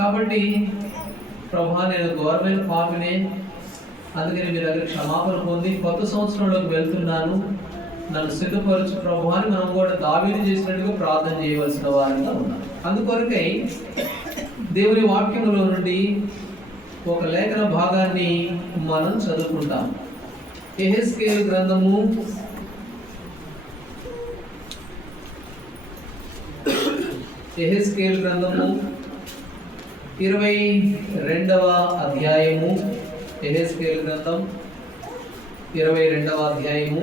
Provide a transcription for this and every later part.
కాబట్టి ప్రభా, నేను ఘోరమైన పాపినే, అందుకని మీ దగ్గర క్షమాపణ పొంది కొత్త సంవత్సరంలోకి వెళ్తున్నాను, నన్ను సిద్ధపరచు ప్రభు అని మనం కూడా దావీదు చేసినట్టుగా ప్రార్థన చేయవలసిన వారంగా ఉన్నాం. అందుకొరకై దేవుని వాక్యములో నుండి ఒక లేఖన భాగాన్ని మనం చదువుకుంటాం. యెహెజ్కేలు గ్రంథము 22వ అధ్యాయము. యెహెజ్కేలు గ్రంథం 22వ అధ్యాయము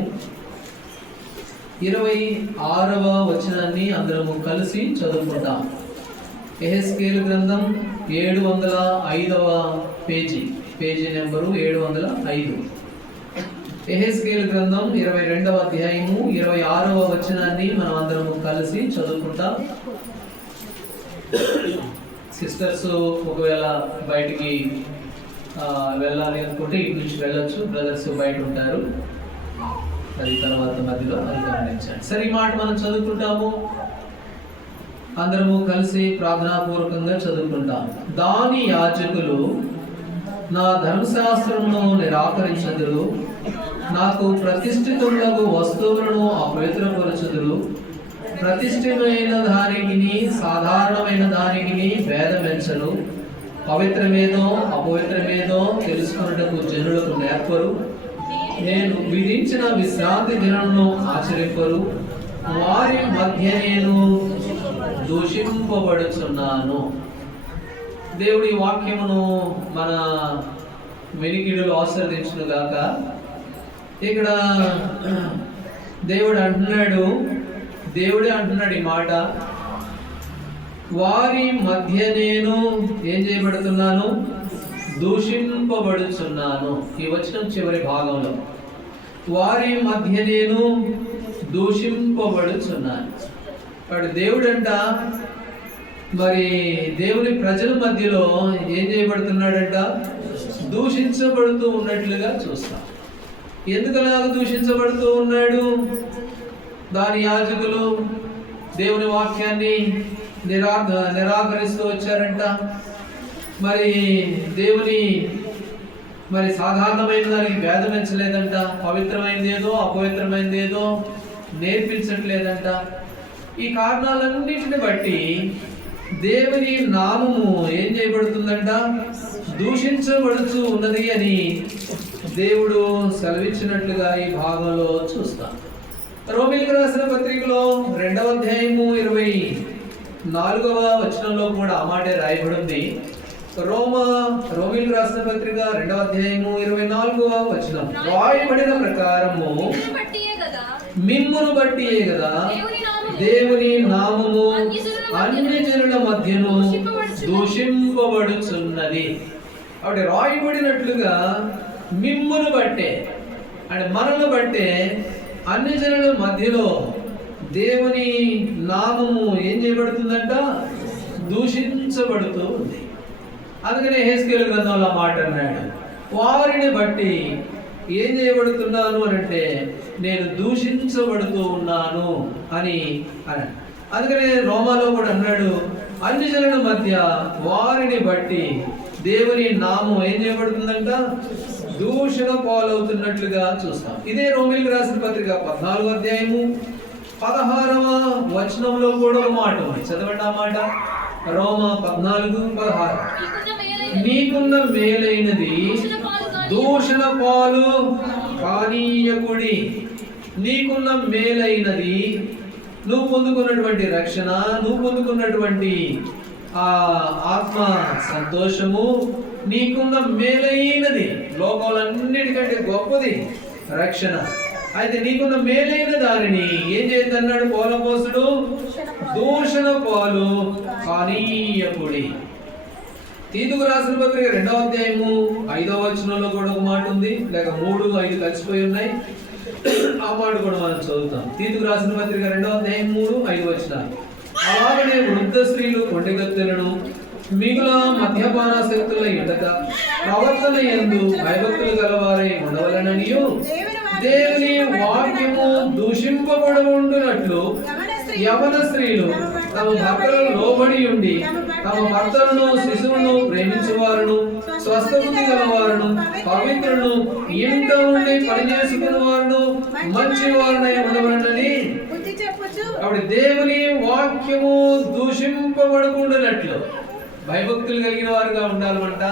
26వ వచనాన్ని అందరము కలిసి చదువుకుంటాం. యెహెజ్కేలు గ్రంథం 705వ పేజీ నెంబరు 705. యెహెజ్కేలు గ్రంథం 22వ అధ్యాయము 26వ వచనాన్ని మనం అందరము కలిసి చదువుకుంటాం. సిస్టర్స్ ఒకవేళ బయటికి వెళ్ళాలి అనుకుంటే ఇటు నుంచి వెళ్ళొచ్చు, బ్రదర్స్ బయట ఉంటారు, అది తర్వాత మధ్యలో అది గమనించండి. సరే, ఈ మాట మనం చదువుకుంటాము, అందరము కలిసి ప్రార్థనాపూర్వకంగా చదువుకుంటాం. దాని యాజకులు నా ధర్మశాస్త్రమును నిరాకరించదురు, నాకు ప్రతిష్ఠితులకు వస్తువులను అపవిత్రపరచుదురు, ప్రతిష్ఠితమైన దానికి సాధారణమైన దానికి భేదమెంచరు, పవిత్రమేదో అపవిత్రమేదో తెలుసుకున్నటకు జనులకు నేర్పరు, నేను విధించిన విశ్రాంతి దినమును ఆచరింపరు, వారి మధ్య నేను దూషింపబడుచున్నాను. దేవుడి వాక్యమును మన వెనికిడులు ఆశీర్వదించును గాక. ఇక్కడ దేవుడే అంటున్నాడు ఈ మాట, వారి మధ్య నేను ఏం చేయబడుతున్నాను? దూషింపబడుచున్నాను. ఈ వచనం చివరి భాగంలో వారి మధ్య నేను దూషింపబడుచున్నాను. వాడు దేవుడంట, మరి దేవుని ప్రజల మధ్యలో ఏం చేయబడుతున్నాడంట? దూషించబడుతూ ఉన్నట్లుగా చూస్తాం. ఎందుకలాగ దూషించబడుతూ ఉన్నాడు? దాని యాజకులు దేవుని వాక్యాన్ని నిరాకరిస్తూ వచ్చారంట. మరి దేవుని సాధారణమైన దానికి భేదమించలేదంట, పవిత్రమైనది ఏదో అపవిత్రమైనది ఏదో నేర్పించట్లేదంట. ఈ కారణాలన్నిటిని బట్టి దేవుని నామము ఏం చేయబడుతుందంట? దూషించబడుతూ ఉన్నది అని దేవుడు సెలవిచ్చినట్లుగా ఈ భాగంలో చూస్తాం. రోమీయులకు రాసిన పత్రికలో 2వ అధ్యాయము 24వ వచనంలో కూడా ఆ మాటే రాయబడింది. రోమీయులకు రాసిన పత్రిక 2వ అధ్యాయము 24వ వచనం రాయబడిన ప్రకారము మిమ్మును బట్టియే కదా దేవుని నామము అన్ని జనుల మధ్యను దూషింపబడుచున్నది. కాబట్టి రాయబడినట్లుగా మిమ్మును బట్టే అంటే మనల్ని బట్టే అన్ని జనుల మధ్యలో దేవుని నామము ఏం చేయబడుతుందంట? దూషించబడుతూ ఉంది. అందుకనే యెహెజ్కేలు గ్రంథంలో మాట అన్నాడు, వారిని బట్టి ఏం చేయబడుతున్నాను అంటే నేను దూషించబడుతూ ఉన్నాను అని అన్నాడు. అందుకనే రోమాలో కూడా అన్నాడు, అన్ని జనుల మధ్య వారిని బట్టి దేవుని నామం ఏం చేయబడుతుందంట? దూషణ పాలవుతున్నట్లుగా చూస్తాం. ఇదే రోమీయులకు రాసిన పత్రిక 14వ అధ్యాయము 16వ వచనంలో కూడా ఒక మాట ఉంది. చదవండి ఆ మాట. రోమా 14:16 నీకున్న మేలైనది దూషణ పాలు కానీయకుడి. నీకున్న మేలైనది, నువ్వు పొందుకున్నటువంటి రక్షణ, నువ్వు పొందుకున్నటువంటి ఆత్మ సంతోషము, నీకున్న మేలైనది, లోకాలన్నిటికంటే గొప్పది రక్షణ. అయితే నీకున్న మేలైన దానిని ఏం చేద్దన్నాడు పౌలపోసుడు? దూషణ పాలు కానీయకుడి. తీతుకు రాసిన పత్రిక 2వ అధ్యాయము 5వ వచనంలో కూడా ఒక మాట ఉంది, లేక 3, 5 కలిసిపోయి ఉన్నాయి. ఆ మాట కూడా మనం చదువుతాం. తీతుకు రాసిన పత్రిక 2వ అధ్యాయం 3, 5 వచనాలు. అలాగనే వృద్ధ స్త్రీలు కొండెగత్తెలను మిగుల మద్యపానాసక్తుల ఎడక ప్రవర్తన యందు భయభక్తులు గలవారై ఉండవలననియు దేవుని వాక్యము దూషింపబడునట్లు యవన స్త్రీలు తమ భర్తలను లోబడి ఉండి తమ భర్తలను శిశువును ప్రేమించువారును స్వస్థబుద్ధి గలవారును పవిత్రులను ఇంట ఉండి పనిచేసుకున్న వారును మంచి వారునై ఉండవలనని కాబట్టి దేవుని వాక్యము దూషింపబడకుండానట్లు భయభక్తులు కలిగిన వారుగా ఉండాలంట,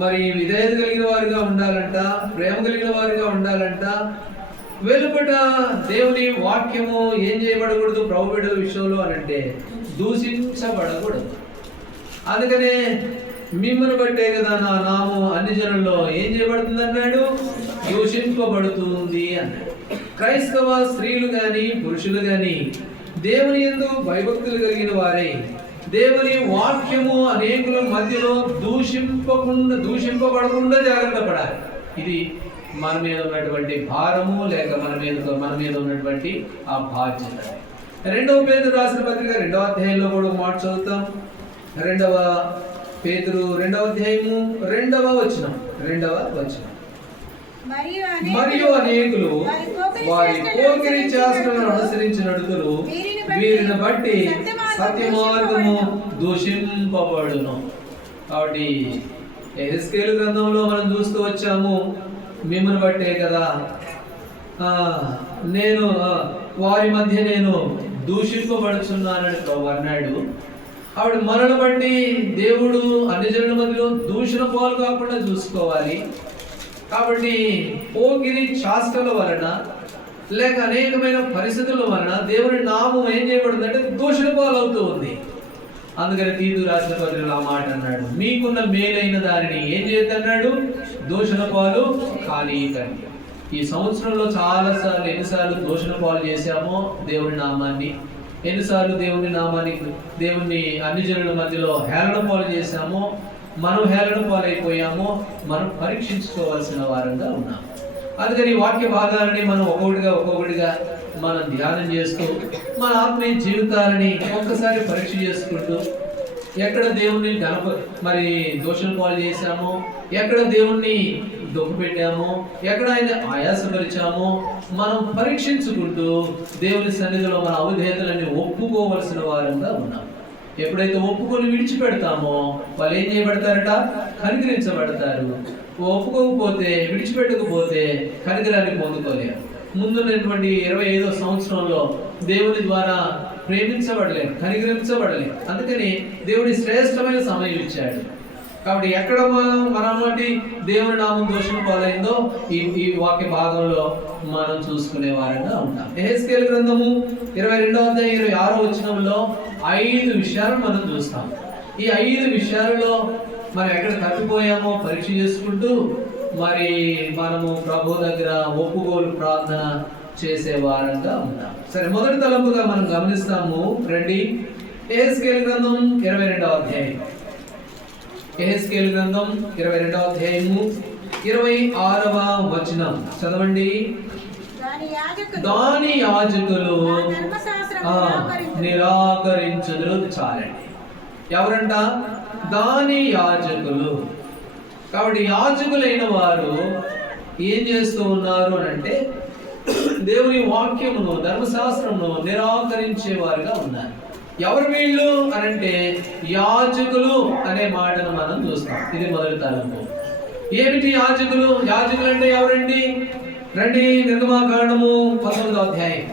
మరి విధేయత కలిగిన వారుగా ఉండాలంట, ప్రేమ కలిగిన వారుగా ఉండాలంట. వెలుపట దేవుని వాక్యము ఏం చేయబడకూడదు ప్రభు బిడ్డల విషయంలో అనంటే దూషించబడకూడదు. అందుకనే మిమ్మల్ని బట్టే కదా నా నామం అన్ని జనుల్లో ఏం చేయబడుతుంది అన్నాడు, దూషింపబడుతుంది అన్నాడు. క్రైస్తవ స్త్రీలు గాని పురుషులు గాని దేవుని యందు భయభక్తులు కలిగిన వారే దేవుని వాక్యము అనేకుల మధ్యలో దూషింపబడకుండా జాగ్రత్త పడాలి. ఇది మన మీద ఉన్నటువంటి భారము, లేక మన మీద ఉన్నటువంటి ఆ బాధ్యత. 2వ పేతురు రాసిన పత్రిక 2వ అధ్యాయంలో కూడా మాట చదువుతాం. 2వ పేతురు 2వ అధ్యాయము 2వ వచనం. మరియు అనేకులు వారి పోకిరి చేష్టలను అనుసరించి నడుతురు, వీరిని బట్టి సత్య మార్గము దూషింపబడును. కాబట్టి యెహెజ్కేలు గ్రంథంలో మనం చూస్తూ వచ్చాము, మిమ్మల్ని బట్టే కదా నేను వారి మధ్య నేను దూషింపబడుచున్నానని ప్రభు అన్నాడు. ఆవిడ మనల్ని బట్టి దేవుడు అన్ని జనుల మధ్యలో దూషణ పాలు కాకుండా చూసుకోవాలి. కాబట్టి పోకిరి చాష్టల వలన లేక అనేకమైన పరిస్థితుల వలన దేవుని నామం ఏం చేయబడుతుందంటే దూషణ పాలు అవుతూ ఉంది. అందుకని తీతు రాసిన పత్రికలో ఆ మాట అన్నాడు, మీకున్న మేలైన దానిని ఏం చేయొద్దన్నాడు, దూషణ పాలు కానీయకండి. ఈ సంవత్సరంలో చాలాసార్లు ఎన్నిసార్లు దూషణ పాలు చేశామో దేవుని నామాన్ని, ఎన్నిసార్లు దేవుని అన్ని జనుల మధ్యలో హేళన పాలు చేశామో, మనం హేళన పాలైపోయామో మనం పరీక్షించుకోవాల్సిన వారంగా ఉన్నాం. అందుకని వాక్య భాగాలని మనం ఒక్కొక్కటిగా మనం ధ్యానం చేస్తూ మన ఆత్మీయ జీవితాలని ఒక్కసారి పరీక్ష చేసుకుంటూ ఎక్కడ దేవుణ్ణి మరి దోషణ పాలు చేశామో, ఎక్కడ దేవుణ్ణి దుఃఖపెట్టామో, ఎక్కడ ఆయన ఆయాసపరిచామో మనం పరీక్షించుకుంటూ దేవుని సన్నిధిలో మన అవిధేయతలన్నీ ఒప్పుకోవలసిన వారంగా ఉన్నాం. ఎప్పుడైతే ఒప్పుకొని విడిచిపెడతామో వాళ్ళు ఏం చేయబడతారట, కనికరించబడతారు. ఒప్పుకోకపోతే, విడిచిపెట్టకపోతే కనికరాన్ని పొందుకోలేరు. ముందున్నటువంటి 25వ సంవత్సరంలో దేవుని ద్వారా ప్రేమించబడలేదు, కనికరించబడలేదు. అందుకని దేవుడి శ్రేష్టమైన సమయం ఇచ్చాడు. కాబట్టి ఎక్కడ మనటి దేవుని నామం దోషణ పాలైందో ఈ వాక్య భాగంలో మనం చూసుకునే వారంగా ఉంటాం. యెహెజ్కేలు గ్రంథము 22వ అధ్యాయం 26వ వచనంలో 5 విషయాలు మనం చూస్తాం. ఈ 5 విషయాలలో మనం ఎక్కడ తప్పిపోయామో పరీక్ష చేసుకుంటూ మరి మనము ప్రభు దగ్గర ఒప్పుకోలు ప్రార్థన చేసే వారంగా ఉంటాం. సరే, మొదటి తలంపుగా మనం గమనిస్తాము. రండి, యెహెజ్కేలు గ్రంథం 22వ అధ్యాయం. యెహెజ్కేలు గ్రంథం 22వ అధ్యాయము 26వ వచనం చదవండి. దాని యాజకులు నిరాకరించుదురు. చాలండి. ఎవరంట? దాని యాజకులు. కాబట్టి యాజకులైన వారు ఏం చేస్తూ ఉన్నారు అని అంటే దేవుని వాక్యమును, ధర్మశాస్త్రమును నిరాకరించేవారుగా ఉన్నారు. ఎవరు వీళ్ళు అనంటే యాజకులు అనే మాటను మనం చూస్తాం. ఇది మొదటి తలంపు. ఏమిటి యాజకులు? యాజకులు అంటే ఎవరండి? రండి, నిర్గమాకాండము 19వ అధ్యాయం.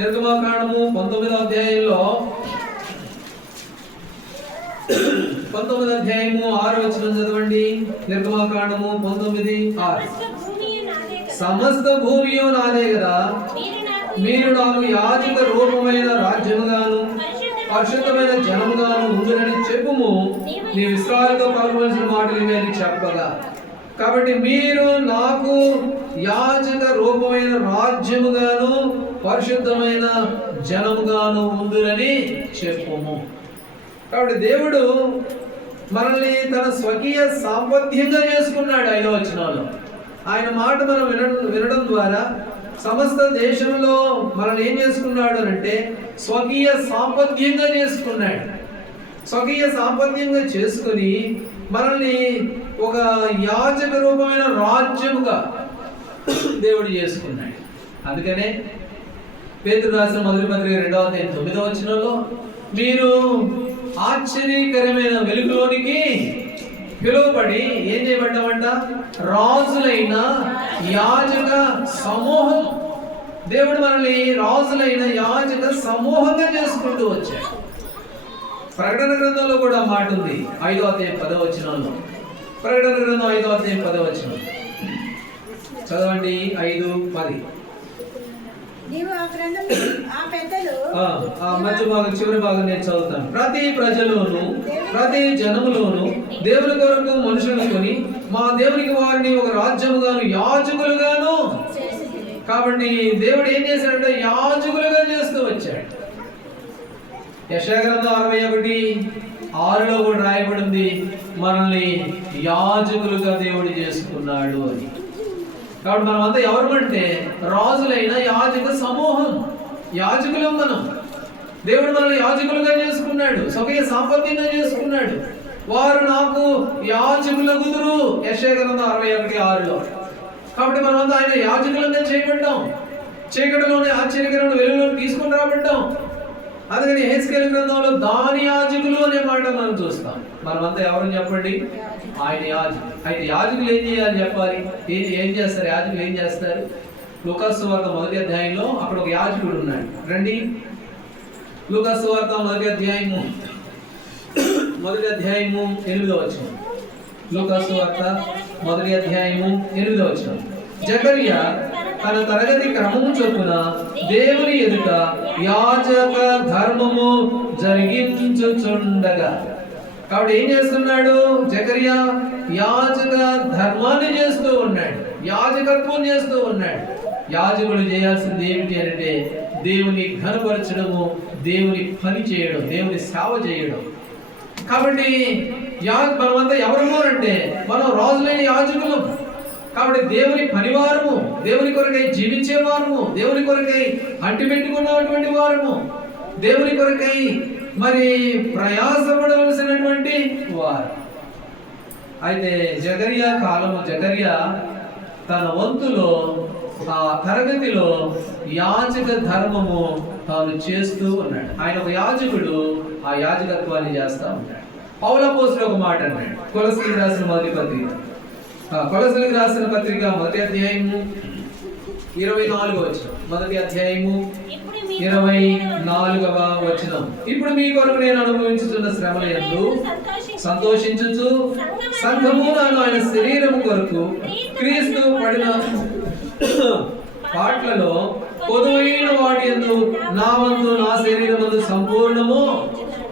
నిర్గమాకాండము 19వ అధ్యాయంలో 19వ అధ్యాయము 6వ వచనం చదవండి. నిర్గమాకాండము 19:6. సమస్త భూమియు నాదే కదా, మీరు నాకు యాజక రూపమైన రాజ్యముగాను పరిశుద్ధమైన జనముగాను ఉండునని చెప్పుము. నీ ఇశ్రాయేలుతో పలకవలసిన మాటలు ఇవే అని చెప్పగా, కాబట్టి మీరు నాకు యాజక రూపమైన రాజ్యముగాను పరిశుద్ధమైన జనముగాను ఉండునని చెప్పుము. కాబట్టి దేవుడు మనల్ని తన స్వకీయ సాంపత్యంగా చేసుకున్నాడు. 5వ వచనంలో ఆయన మాట మనం వినడం ద్వారా సమస్త దేశంలో మనల్ని ఏం చేసుకున్నాడు అంటే స్వకీయ సాంపత్యంగా చేసుకున్నాడు. స్వకీయ సాంపత్యంగా చేసుకుని మనల్ని ఒక యాజక రూపమైన రాజ్యముగా దేవుడు చేసుకున్నాడు. అందుకనే పేతురు రాసిన మొదటి పత్రిక 2వ అధ్యాయం 9వ వచనంలో మీరు ఆశ్చర్యకరమైన వెలుగులోనికి పిలువబడి ఏం చేయబడ్డామంట? రాజులైన యాజక సమూహం. దేవుడు మనల్ని రాజులైన యాజక సమూహంగా చేసుకుంటూ వచ్చాడు. ప్రకటన గ్రంథంలో కూడా మాట ఉంది, 5వ అధ్యాయం 10వ వచనంలో. ప్రకటన గ్రంథం 5వ అధ్యాయం 10వ వచనం చదవండి. 5:10. మధ్య భాగం చివరి భాగం నేను చదువుతాను. ప్రతి ప్రజలోను ప్రతి జనములోను దేవుని కొరకు మనుషులను కొని మా దేవునికి వారిని ఒక రాజ్యముగాను యాజకులుగాను. కాబట్టి దేవుడు ఏం చేశాడంటే యాజకులుగా చేస్తూ వచ్చాడు. యెషయా గ్రంథం 61:6లో కూడా రాయబడింది, మనల్ని యాజకులుగా దేవుడు చేసుకున్నాడు అని. కాబట్టి మనం అంతా ఎవరమంటే రాజులైన యాజక సమూహం, యాజకులం మనం. దేవుడు మనల్ని యాజకులుగా చేసుకున్నాడు, స్వకీయ సాంపత్యంగా చేసుకున్నాడు. వారు నాకు యాజకులగుదురు, యెషయా గ్రంథం 61:6లో. కాబట్టి మనమంతా ఆయన యాజకులంగా చేయబడ్డాం. చీకటిలోనే ఆశ్చర్యకరమైన వెలుగులోకి తీసుకుని రాబడ్డాం. అందుకని యెహెజ్కేలు గ్రంథంలో దాని యాజకులు అనే మాట మనం చూస్తాం. మనమంతా ఎవరని చెప్పండి? ఆయన యాజకులు. అయితే యాజకులు ఏం చేయాలి చెప్పాలి? ఏం చేస్తారు యాజకులు? ఏం చేస్తారు? లూకాసు సువార్త 1వ అధ్యాయంలో అక్కడ ఒక యాజకుడు ఉన్నాడు. రండి, లూకాసు సువార్త 1వ అధ్యాయము 8వ వచనం. లూకాసు సువార్త 1వ అధ్యాయము 8వ వచనం. జకరియా తన తరగతి క్రమము చొప్పున దేవుని ఎదుట యాజక ధర్మము జరిగించుచుండగా. కాబట్టి ఏం చేస్తున్నాడు జకరియా? యాజక ధర్మాన్ని చేస్తూ ఉన్నాడు, యాజకత్వం చేస్తూ ఉన్నాడు. యాజకుడు చేయాల్సింది ఏమిటి అంటే దేవుని ఘనపరచడము, దేవుని పని చేయడం, దేవుని సేవ చేయడం. కాబట్టి మనమంతా ఎవరు అంటే మనం రాజులైన యాజకులు. కాబట్టి దేవుని పనివారము, దేవుని కొరకై జీవించేవారము, దేవుని కొరకై అంటిపెట్టుకున్నటువంటి వారము, దేవుని కొరకై మరి ప్రయాసపడవలసినటువంటి వారు. అయితే జకరియా తన వంతులో ఆ తరగతిలో యాజక ధర్మము తాను చేస్తూ ఉన్నాడు. ఆయన ఒక యాజకుడు, ఆ యాజకత్వాన్ని చేస్తూ ఉన్నాడు. పౌలు అపోస్తలుడు ఒక మాట అన్నాడు, కొలస్సీలకు రాసిన మొదటి పత్రిక 1వ అధ్యాయము 24వ వచనం. 1వ అధ్యాయము 24వ వచనం. ఇప్పుడు మీ కొరకు నేను అనుభవించుతున్న శ్రమల యందు సంతోషించుచు సంఘము నన్ను ఆయన శరీరము కొరకు క్రీస్తు పడిన పాటలలో పొదువైన వాటి యందు నా వంతు నా శరీరమందు సంపూర్ణము.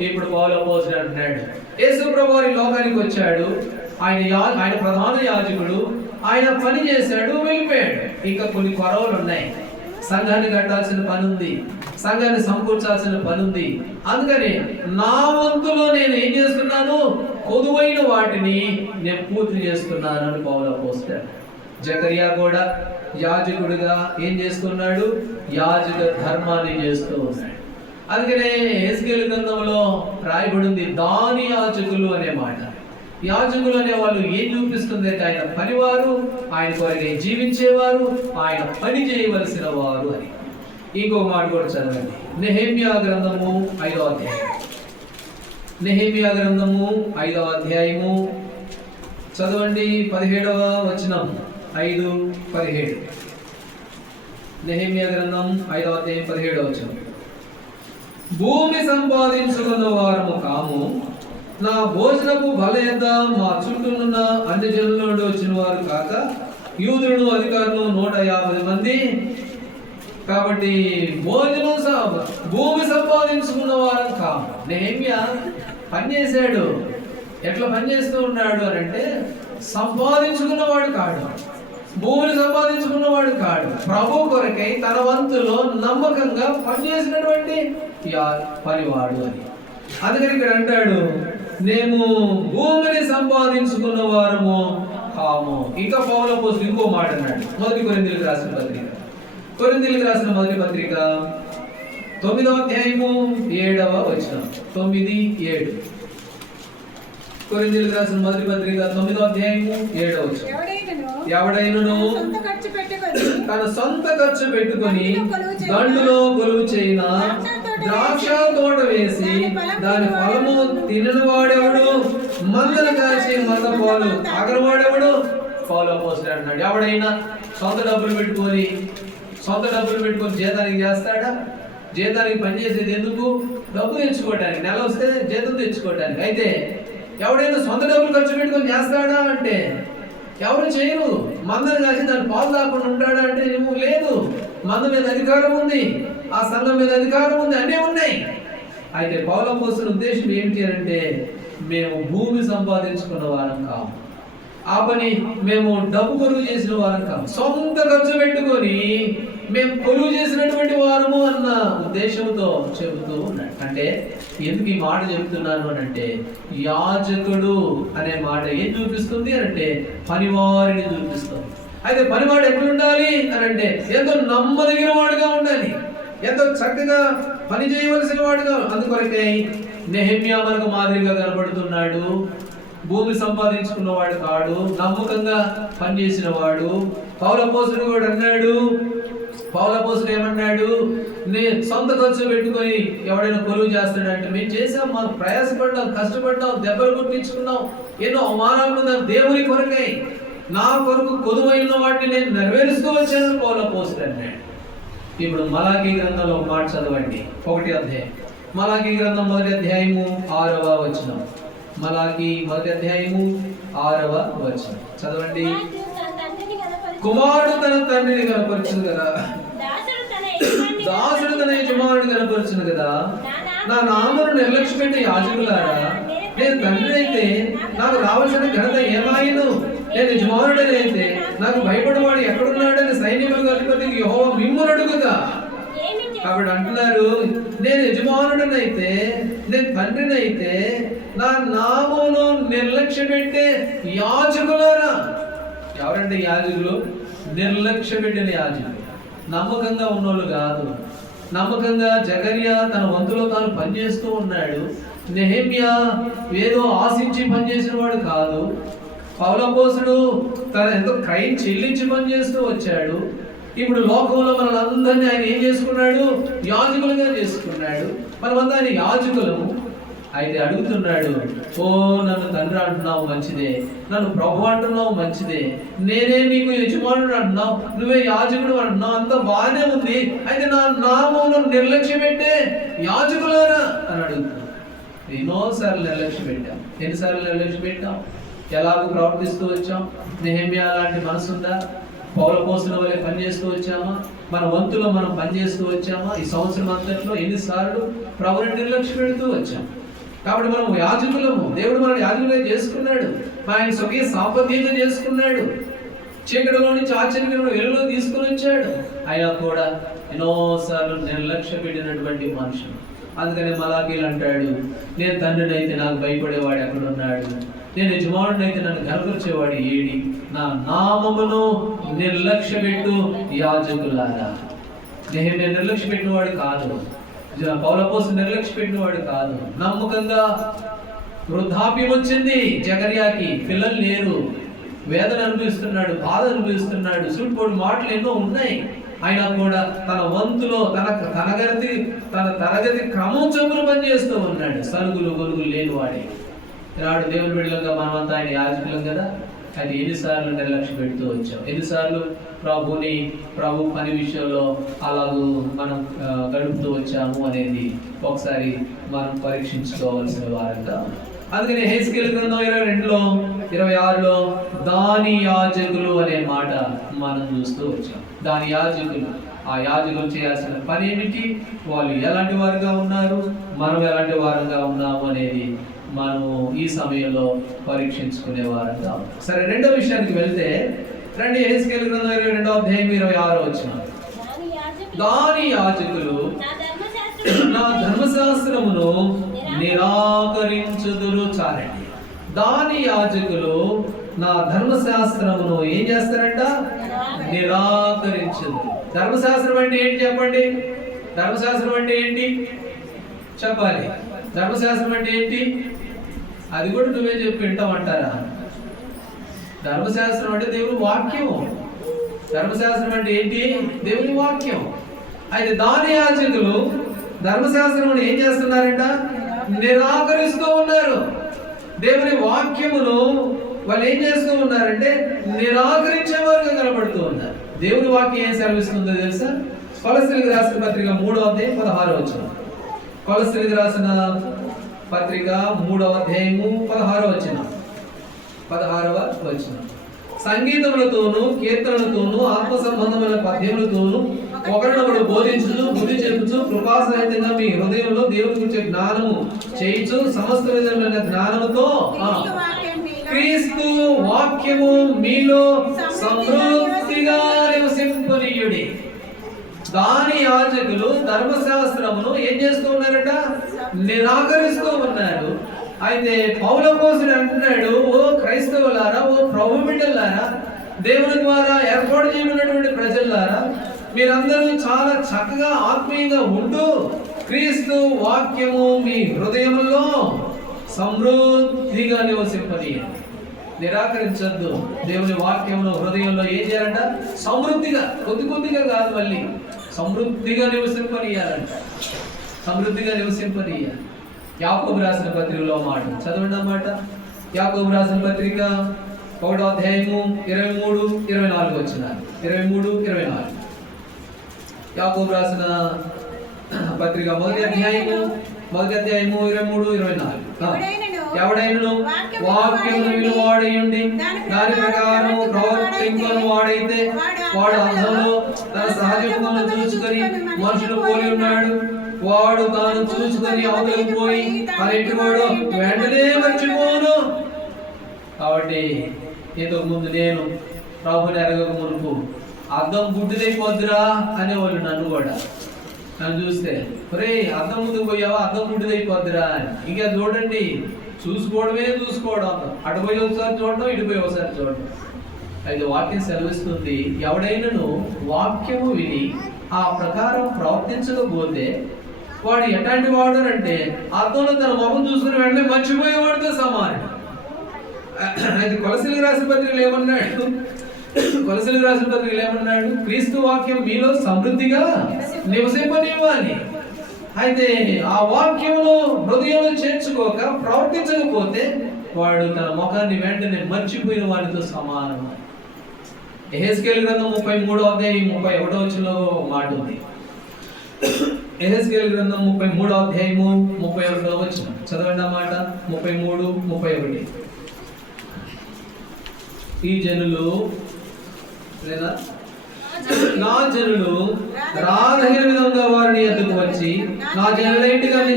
ఇప్పుడు పౌలు అపోస్తలుడు అంటున్నాడు, యేసు ప్రభువు లోకానికి వచ్చాడు, ఆయన ప్రధాన యాజకుడు, ఆయన పని చేశాడు, వెళ్ళిపోయాడు. ఇంకా కొన్ని కొరవలు ఉన్నాయి. సంఘాన్ని కట్టాల్సిన పని ఉంది, సంఘాన్ని సమకూర్చాల్సిన పని ఉంది. అందుకని నా వంతులో నేను ఏం చేస్తున్నాను? కొదువైన వాటిని నేను పూర్తి చేస్తున్నాను అని పౌలు అపోస్తలుడు. జకరియా కూడా యాజకుడిగా ఏం చేస్తున్నాడు? యాజక ధర్మాన్ని చేస్తూ ఉన్నాడు. అందుకనే యెహెజ్కేలు గ్రంథంలో రాయబడింది దాని యాజకులు అనే మాట. యాజకులు అనే వాళ్ళు ఏం చూపిస్తుంది అంటే ఆయన పనివారు, ఆయన కొరకై జీవించేవారు, ఆయన పని చేయవలసిన వారు అని. ఇంకొక మాట కూడా చదవండి, నెహెమ్యా గ్రంథము 5వ అధ్యాయం. నెహెమ్యా గ్రంథము 5వ అధ్యాయము చదవండి, 17వ వచనం. 5:17. నెహెమ్యా గ్రంథం 5వ అధ్యాయం 17వ వచనం. భూమి సంపాదించుకున్న వారము కాము, నా భోజనపు బలయత మా చుట్టూనున్న అన్ని జనుల నుండి వచ్చిన వారు కాక యూదులను అధికారులు 150 మంది. కాబట్టి భూమి సంపాదించుకున్న వారు కాము. నెహెమ్యా పనిచేశాడు. ఎట్లా పనిచేస్తూ ఉన్నాడు అని అంటే సంపాదించుకున్నవాడు కాడు, భూమిని సంపాదించుకున్నవాడు కాడు. ప్రభు కొరకై తన వంతులో నమ్మకంగా పనిచేసినటువంటి పనివాడు అని. అందుకని ఇక్కడ అంటాడు, మేము భూమిని సంపాదించుకున్న వారము కాము. ఇంకా పౌలు అపోస్తలుడు ఇంకో మాట అన్నాడు, మొదటి కొరింథీయులకు రాసిన పత్రిక 9వ అధ్యాయము 7వ వచనం. 9:7. కొరింథీయులకు రాసిన మొదటి పత్రిక 9వ అధ్యాయము 7వ వచనం. ఎవడైనను తన సొంత ఖర్చు పెట్టుకొని దండులో కొలువు చేయినా ద్రాక్ష తోట వేసి దాని ఫలము తినని వాడెవడు? మందను కాచి మంద పాలు తాగని వాడెవడు? పౌలు అపోస్తలుడు అన్నాడు. ఎవడైనా సొంత డబ్బులు పెట్టుకొని జీతానికి చేస్తాడా? జీతానికి పనిచేసేది ఎందుకు? డబ్బు తెచ్చుకోవడానికి, నెల వస్తే జీతం తెచ్చుకోవడానికి. అయితే ఎవడైనా సొంత డబ్బులు ఖర్చు పెట్టుకొని చేస్తాడా అంటే ఎవరు చేయరు. మందను కాసి దాని పాలు తాకుండా ఉంటాడా అంటే నువ్వు లేదు. మంద మీద అధికారం ఉంది, ఆ సంఘం మీద అధికారం ఉంది, అన్నీ ఉన్నాయి. అయితే పౌలు అపోస్తలుడి ఉద్దేశం ఏమిటి అంటే మేము భూమి సంపాదించుకున్న వారం కాము, ఆ పని మేము డబ్బు కొలువు చేసిన వారం కాము, సొంత ఖర్చు పెట్టుకొని మేము కొలువు చేసినటువంటి వారము అన్న ఉద్దేశంతో చెబుతూ ఉన్నాడు. అంటే ఎందుకు ఈ మాట చెబుతున్నాను అని అంటే యాజకుడు అనే మాట ఏం చూపిస్తుంది అంటే పనివారిని చూపిస్తుంది. అయితే పనివాడు ఎట్లుండాలి అని అంటే ఎంతో నమ్మదగిన వాడుగా ఉండాలి, ఎంతో చక్కగా పని చేయవలసిన వాడుగా. అందుకొరకే నెహెమ్యా మనకు మాదిరిగా కనబడుతున్నాడు. భూమి సంపాదించుకున్నవాడు కాడు, నమ్మకంగా పనిచేసిన వాడు. పౌలు అపోస్తలుడు కూడా అన్నాడు. పౌలు అపోస్తలుడు ఏమన్నాడు? నేను సొంత ఖర్చు పెట్టుకొని ఎవడైనా కొలువు చేస్తాడంటే మేము చేసాం, మాకు ప్రయాసపడ్డాం, కష్టపడ్డాం, దెబ్బలు కొట్టించుకున్నాం, ఎన్నో అవమానాలు ఉన్నాం, దేవుని కొరకై నా కొరకు కొలువైన వాటిని నేను నెరవేరుస్తూ వచ్చాను పౌలు అపోస్తలుడు అన్నాడు. ఇప్పుడు మలాకీ గ్రంథంలో ఒక మాట చదవండి, 1వ అధ్యాయం. మలాకీ గ్రంథం 1వ అధ్యాయము 6వ వచనం. మలాకీ 1వ అధ్యాయము 6వ వచనం చదవండి. కుమారుడు తన తండ్రిని కనపరచును కదా, దాసుడు తన యజమానుడిని కనపరచును కదా. నా నామమును నిర్లక్ష్య పెట్టి యాజకులారా, నేను తండ్రి అయితే నాకు రావాల్సిన ఘనత ఏమాయను? నేను యజమానుడనైతే నాకు భయపడవాడు ఎక్కడున్నాడని సైన్యములకు అధిపతికి యెహోవా మిమ్మును అడుగుగా. కాబట్టి అంటున్నారు, నేను యజమానుడనైతే, నేను తండ్రినైతే నా నామమును నిర్లక్ష్య పెట్టే యాజకులారా. ఎవరంటే యాజకులు? నిర్లక్ష్య పెట్టిన యాజకులు, నమ్మకంగా ఉన్నోళ్ళు కాదు. నమ్మకంగా జకర్యా తన వంతులో తాను పనిచేస్తూ ఉన్నాడు. నెహెమ్యా ఏదో ఆశించి పనిచేసిన వాడు కాదు. పౌలు అపోస్తలుడు తన ఎంతో క్రైమ్ చెల్లించి పనిచేస్తూ వచ్చాడు. ఇప్పుడు లోకంలో మనల్ని అందరినీ ఆయన ఏం చేసుకున్నాడు? యాజకులుగా చేసుకున్నాడు. మనమంతా ఆయన యాజకులము. అయితే అడుగుతున్నాడు, ఓ నన్ను తండ్రి అంటున్నావు మంచిదే, నన్ను ప్రభు అంటున్నావు మంచిదే, నేనే నీకు యజమానుడు అంటున్నావు, నువ్వే యాజకుడు అంటున్నావు, అంత బాగానే ఉంది. అయితే నా నామమును నిర్లక్ష్యం పెట్టే యాజకులారా అని అడుగుతున్నావు. ఎన్నోసార్లు నిర్లక్ష్యం పెట్టాం. ఎన్నిసార్లు నిర్లక్ష్యం పెట్టాం? ఎలాగో ప్రవర్తిస్తూ వచ్చాం? నెహెమ్యా లాంటి మనసు ఉందా? పౌలు అపోస్తలుల వలె పనిచేస్తూ వచ్చామా? మన వంతులో మనం పనిచేస్తూ వచ్చామా? ఈ సంవత్సరం అంతట్లో ఎన్నిసార్లు ప్రభువుని నిర్లక్ష్యం పెడుతూ వచ్చాం? కాబట్టి మనం యాజకులము. దేవుడు మనల్ని యాజకులుగా చేసుకున్నాడు, ఆయన స్వకీయ సాపథ్యంగా చేసుకున్నాడు. చీకటిలో నుంచి ఆశ్చర్యకరమైన వెలుగులో తీసుకుని వచ్చాడు. అయినా కూడా ఎన్నోసార్లు నిర్లక్ష్య పెట్టినటువంటి మనుషులు. అందుకని మలాకీలు అంటాడు, నేను తండ్రిని అయితే నాకు భయపడేవాడు ఎక్కడున్నాడు? నేను యజమానుడైతే నన్ను గనపరిచేవాడు ఏడి? నా నామమును నిర్లక్ష్య పెట్టు యాజకులారా. నెహెమ్యా నిర్లక్ష్య పెట్టినవాడు కాదు, పౌలు అపోస్తలుడు నిర్లక్ష్య పెట్టినవాడు కాదు. నమ్మకంగా వృద్ధాప్యం వచ్చింది జకర్యాకి, పిల్లలు లేరు, వేదన అనుభవిస్తున్నాడు, బాధ అనుభవిస్తున్నాడు, సూటిపోటు మాటలు ఎన్నో ఉన్నాయి. అయినా కూడా తన వంతులో తన తరగతి క్రమం చొప్పున పనిచేస్తూ ఉన్నాడు. సరుగులు గొలుగులు లేని వాడే. ఈనాడు దేవుని బిడ్డలుగా మనమంతా ఆయన యాజకులం కదా. అది ఎన్నిసార్లు నిర్లక్ష్య పెడుతూ వచ్చాం? ఎన్నిసార్లు ప్రభు పని విషయంలో అలాగూ మనం గడుపుతూ వచ్చాము అనేది ఒకసారి మనం పరీక్షించుకోవాల్సిన వారంగా. అందుకని హెస్కేలు గ్రంథం 22లో 26లో దాని యాజకులు అనే మాట మనం చూస్తూ వచ్చాం. దాని యాజకులు, ఆ యాజకులు చేయాల్సిన పని ఏమిటి, వాళ్ళు ఎలాంటి వారుగా ఉన్నారు, మనం ఎలాంటి వారంగా ఉన్నాము అనేది మనము ఈ సమయంలో పరీక్షించుకునే వారంగా. సరే, రెండో విషయానికి వెళ్తే రండి. హెస్కేలు గ్రంథం 22వ అధ్యాయం 26వ వచనం. దాని యాజకులు నా ధర్మశాస్త్రమును నిరాకరించుదురు. చాలండి. దాని యాజకులు నా ధర్మశాస్త్రమును ఏం చేస్తారంట? నిరాకరించుదురు. ధర్మశాస్త్రం అంటే ఏంటి చెప్పండి? ధర్మశాస్త్రం అంటే ఏంటి చెప్పాలి? ధర్మశాస్త్రం అంటే ఏంటి? అది కూడా నువ్వే చెప్పి వింటామంటారా? ధర్మశాస్త్రం అంటే దేవుని వాక్యం. ధర్మశాస్త్రం అంటే ఏంటి? దేవుని వాక్యం. అయితే దాని యాజకులు ధర్మశాస్త్రమును ఏం చేస్తున్నారంట? నిరాకరిస్తూ ఉన్నారు. దేవుని వాక్యమును వాళ్ళు ఏం చేస్తూ ఉన్నారంటే నిరాకరించేవారుగా కనబడుతూ ఉన్నారు. దేవుని వాక్యం ఏం సెలవిస్తుందో తెలుసా? కొలస్సీలకు రాసిన పత్రిక 3వ అధ్యాయం 16వ వచనం. కొలస్సీలకు రాసిన పత్రిక 3వ అధ్యాయము 16వ వచనం. సంగీతములతోనూ కీర్తనలతోనూ ఆత్మ సంబంధమైన పద్యములతోనూ ఒకరినొకడు బోధించుచు బుద్ధి చెప్పుచు కృపాసహితంగా మీ హృదయంలో దేవుని గురించి జ్ఞానము చేయించు సమస్త విధమైన జ్ఞానముతో క్రీస్తు వాక్యము మీలో సమృద్ధిగా నివసింపనీయుడి. దాని యాజకులు ధర్మశాస్త్రమును ఏం చేస్తూ ఉన్నారట? నిరాకరిస్తూ ఉన్నారు. అయితే పౌలు అపోస్తలుడు అంటున్నాడు, ఓ క్రైస్తవులారా, ఓ ప్రభు బిడ్డలారా, దేవుని ద్వారా ఏర్పాటు చేయబడినటువంటి ప్రజలారా, మీరందరూ చాలా చక్కగా ఆత్మీయంగా ఉంటూ క్రీస్తు వాక్యము మీ హృదయంలో సమృద్ధిగా నివసింపనీయండి. నిరాకరించద్దు. దేవుని వాక్యమును హృదయంలో ఏం చేయాలంట? సమృద్ధిగా, కొద్దిగా కాదు, మళ్ళీ సమృద్ధిగా నివసింపనీయాలంట. సమృద్ధిగా నివసింపనీయాలి. యాకోబు రాసిన పత్రికలో మాట చదవండి అన్నమాట. యాకోబు రాసిన పత్రిక 1వ అధ్యాయము 23-24 వచనాలు. 23-24 యాకోబు రాసిన పత్రిక 1వ అధ్యాయము 23-24. ఎవడైనను వాక్యమును వినువాడయుండి దాని ప్రకారం ప్రవర్తింపను వాడైతే వాడు అర్థంలో తన సహజ గుణములను చూసుకొని మనుషులు పోలి ఉన్నాడు. వాడు తాను చూసుకొని అవతలకు పోయి అనేటివాడు వెంటనే మర్చిపోను. కాబట్టి ఇంతకు ముందు నేను ప్రభుని ఎరగక మునుపు అద్దం గుడ్డిదైపోద్దురా అనేవాళ్ళు నన్ను కూడా. నన్ను చూస్తే ఒరే అద్దం ముందుకు పోయావా, అద్దం గుడ్డిదైపోద్దురా అని. ఇంకా చూడండి, చూసుకోవడం, అటు పోయి ఒకసారి చూడడం, ఇటు పోయి ఒకసారి చూడడం. అయితే వాక్యం సెలవిస్తుంది, ఎవడైనాను వాక్యము విని ఆ ప్రకారం ప్రవర్తించకపోతే వాడు ఎట్లాంటి వాడు అంటే అర్థంలో తన ముఖం చూసుకుని వెంటనే మర్చిపోయేవాడితో సమానం. అయితే కొలస్సీలకు రాసిన పత్రికలు ఏమన్నాడు? క్రీస్తు వాక్యం మీలో సమృద్ధిగా నివసింపనివ్వాలి. అయితే ఆ వాక్యమును హృదయంలో చేర్చుకోక ప్రవర్తించకపోతే వాడు తన ముఖాన్ని వెంటనే మర్చిపోయిన వాడితో సమానం. యెహెజ్కేలు గ్రంథం 33వ అధ్యాయం 31వ వచనంలో మాట ఉంది. యెహెజ్కేలు గ్రంథం 33వ అధ్యాయము 31వ వచనం చదవండి అన్నమాట. 33-31. ఈ జనులు నా జనులు రాదగిన విధంగా వారిని ఎదుకు వచ్చి నా జనులైనట్టుగా నీ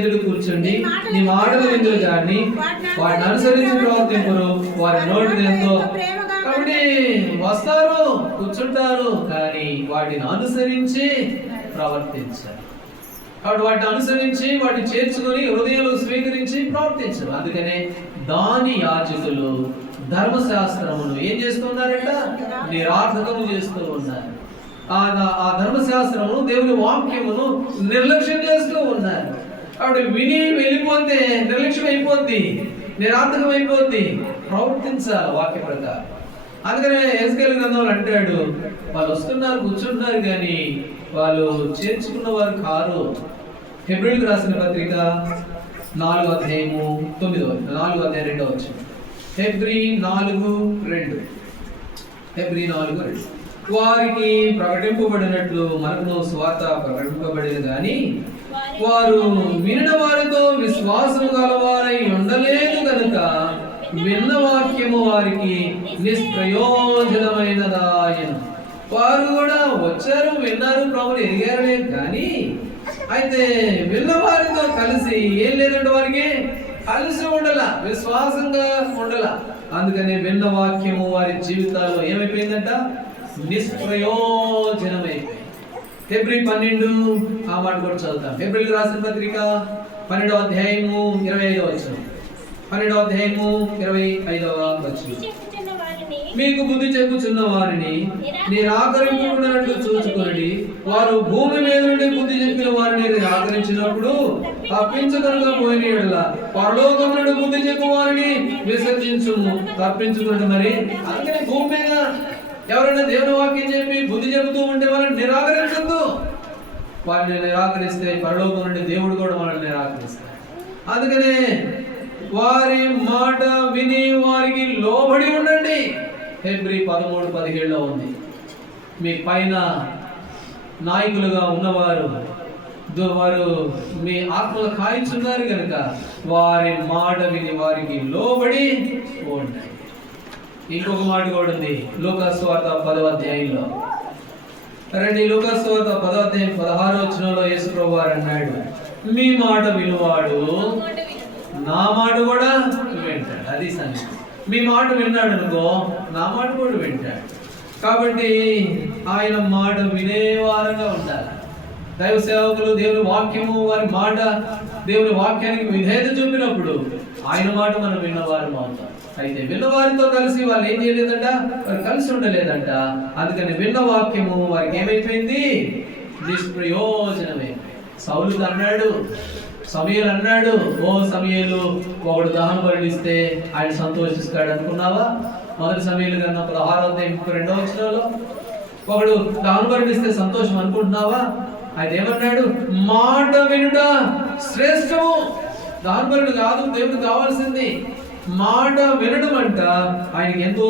ఎదురు కూర్చుండి నీ మాటలు విందులు కానీ వాటిని అనుసరించి ప్రవర్తింపరు. వారి నోటి ఎంతో కాబట్టి వస్తారు, కూర్చుంటారు, కానీ వాటిని అనుసరించి ప్రవర్తించారు. కాబట్టి వాటిని అనుసరించి వాటిని చేర్చుకొని హృదయంలో స్వీకరించి ప్రవర్తించరు. అందుకనే దాని యాజకులు ధర్మశాస్త్రమును ఏం చేస్తున్నారంట? నిరార్థకము చేస్తూ ఉన్నారు. ఆ ధర్మశాస్త్రమును, దేవుని వాక్యమును నిర్లక్ష్యం చేస్తూ ఉన్నారు. కాబట్టి విని వెళ్ళిపోతే నిర్లక్ష్యం అయిపోద్ది, నిరార్థకం అయిపోద్ది. ప్రవర్తించాలి వాక్య ప్రకారం. అందుకనే యెహెజ్కేలు గ్రంథంలో అంటాడు, వాళ్ళు వస్తున్నారు, కూర్చుంటున్నారు, కానీ వాళ్ళు చేర్చుకున్న వారు కారు. హెబ్రీయులకు రాసిన పత్రిక 4వ అధ్యాయము 9వ 4వ అధ్యాయం 2వ వచనం. హెబ్రీ 4:2. వారికి ప్రకటింపబడినట్లు మనకును సువార్త ప్రకటింపబడేది కానీ వారు వినిన వారితో విశ్వాసం గలవారై ఉండలేదు కనుక విన్న వాక్యము వారికి నిష్ప్రయోజనమైనదాయను. వారు కూడా వచ్చారు, విన్నారు, ప్రభుని ఎరిగారనే కానీ అయితే విన్న వారితో కలిసి ఏం లేదంటే వారికి కలిసి ఉండాల, విశ్వాసంగా ఉండాల. అందుకని విన్న వాక్యము వారి జీవితాల్లో ఏమైపోయిందంట? నిష్ప్రయోజనమైపోయింది. హెబ్రీ 12 ఆ మాట కూడా చదువుతాం. హెబ్రీయులకు రాసిన పత్రిక 12వ అధ్యాయము 25వ వచనం. 12వ అధ్యాయము 25వ వచనం. మీకు బుద్ధి చెప్పుచున్న వారిని నిరాకరించుకున్నట్లు చూచుకొనండి. వారు భూమి మీద నుండి బుద్ధి చెప్పిన వారిని నిరాకరించినప్పుడు తప్పించుకొనక పోయిన యెడల పరలోకము నుండి బుద్ధి చెప్పు వారిని విసర్జించుము. తప్పించుకోండి. మరి అందుకని భూమి మీద ఎవరైనా దేవుని వాక్యం చెప్పి బుద్ధి చెబుతూ ఉంటే వాళ్ళని నిరాకరించద్దు. వారిని నిరాకరిస్తే పరలోకం నుండి దేవుడు కూడా మనల్ని నిరాకరిస్తాడు. అందుకనే వారి మాట విని వారికి లోబడి ఉండండి. హెబ్రీ 13:17 ఉంది. మీ పైన నాయకులుగా ఉన్నవారు వారు మీ ఆత్మలు కాయించున్నారు కనుక వారి మాట విని వారికి లోబడి ఉండండి. ఇంకొక మాట కూడా ఉంది లూకాసు సువార్త 10వ అధ్యాయంలో. రండి, లూకాసు సువార్త 10వ అధ్యాయం 16వ వచనంలో యేసు ప్రభువు వారు అన్నాడు, మీ మాట వినువాడు నా మాట కూడా వింటాడు. అది సంగతి. మీ మాట విన్నాడు అనుకో, నా మాట కూడా వింటాడు. కాబట్టి ఆయన మాట వినేవారుగా ఉండాలి. దైవ సేవకులు దేవుని వాక్యము వారి మాట దేవుని వాక్యానికి విధేయత చూపినప్పుడు ఆయన మాట మనం విన్నవారు అవుతాం. అయితే విన్నవారితో కలిసి వాళ్ళు ఏం చేయలేదంట, వారు కలిసి ఉండలేదంట. అందుకని విన్న వాక్యము వారికి ఏమైపోయింది, నిష్ప్రయోజనమైంది. సౌలు అన్నాడు, సమూయేలు అన్నాడు, ఓ సమూయేలు, ఒకడు దహన బలిస్తే ఆయన సంతోషిస్తాడు అనుకున్నావా? 1 సమూయేలు గ్రంథం 16:32 వచనంలో ఒకడు దహన బలిస్తే సంతోషం అనుకుంటున్నావా? ఆయన ఏమన్నాడు, మాట వినుట శ్రేష్టము. దహన బలి కాదు దేవుడు కావాల్సింది, మాట వినడం అంట ఆయనకి ఎంతో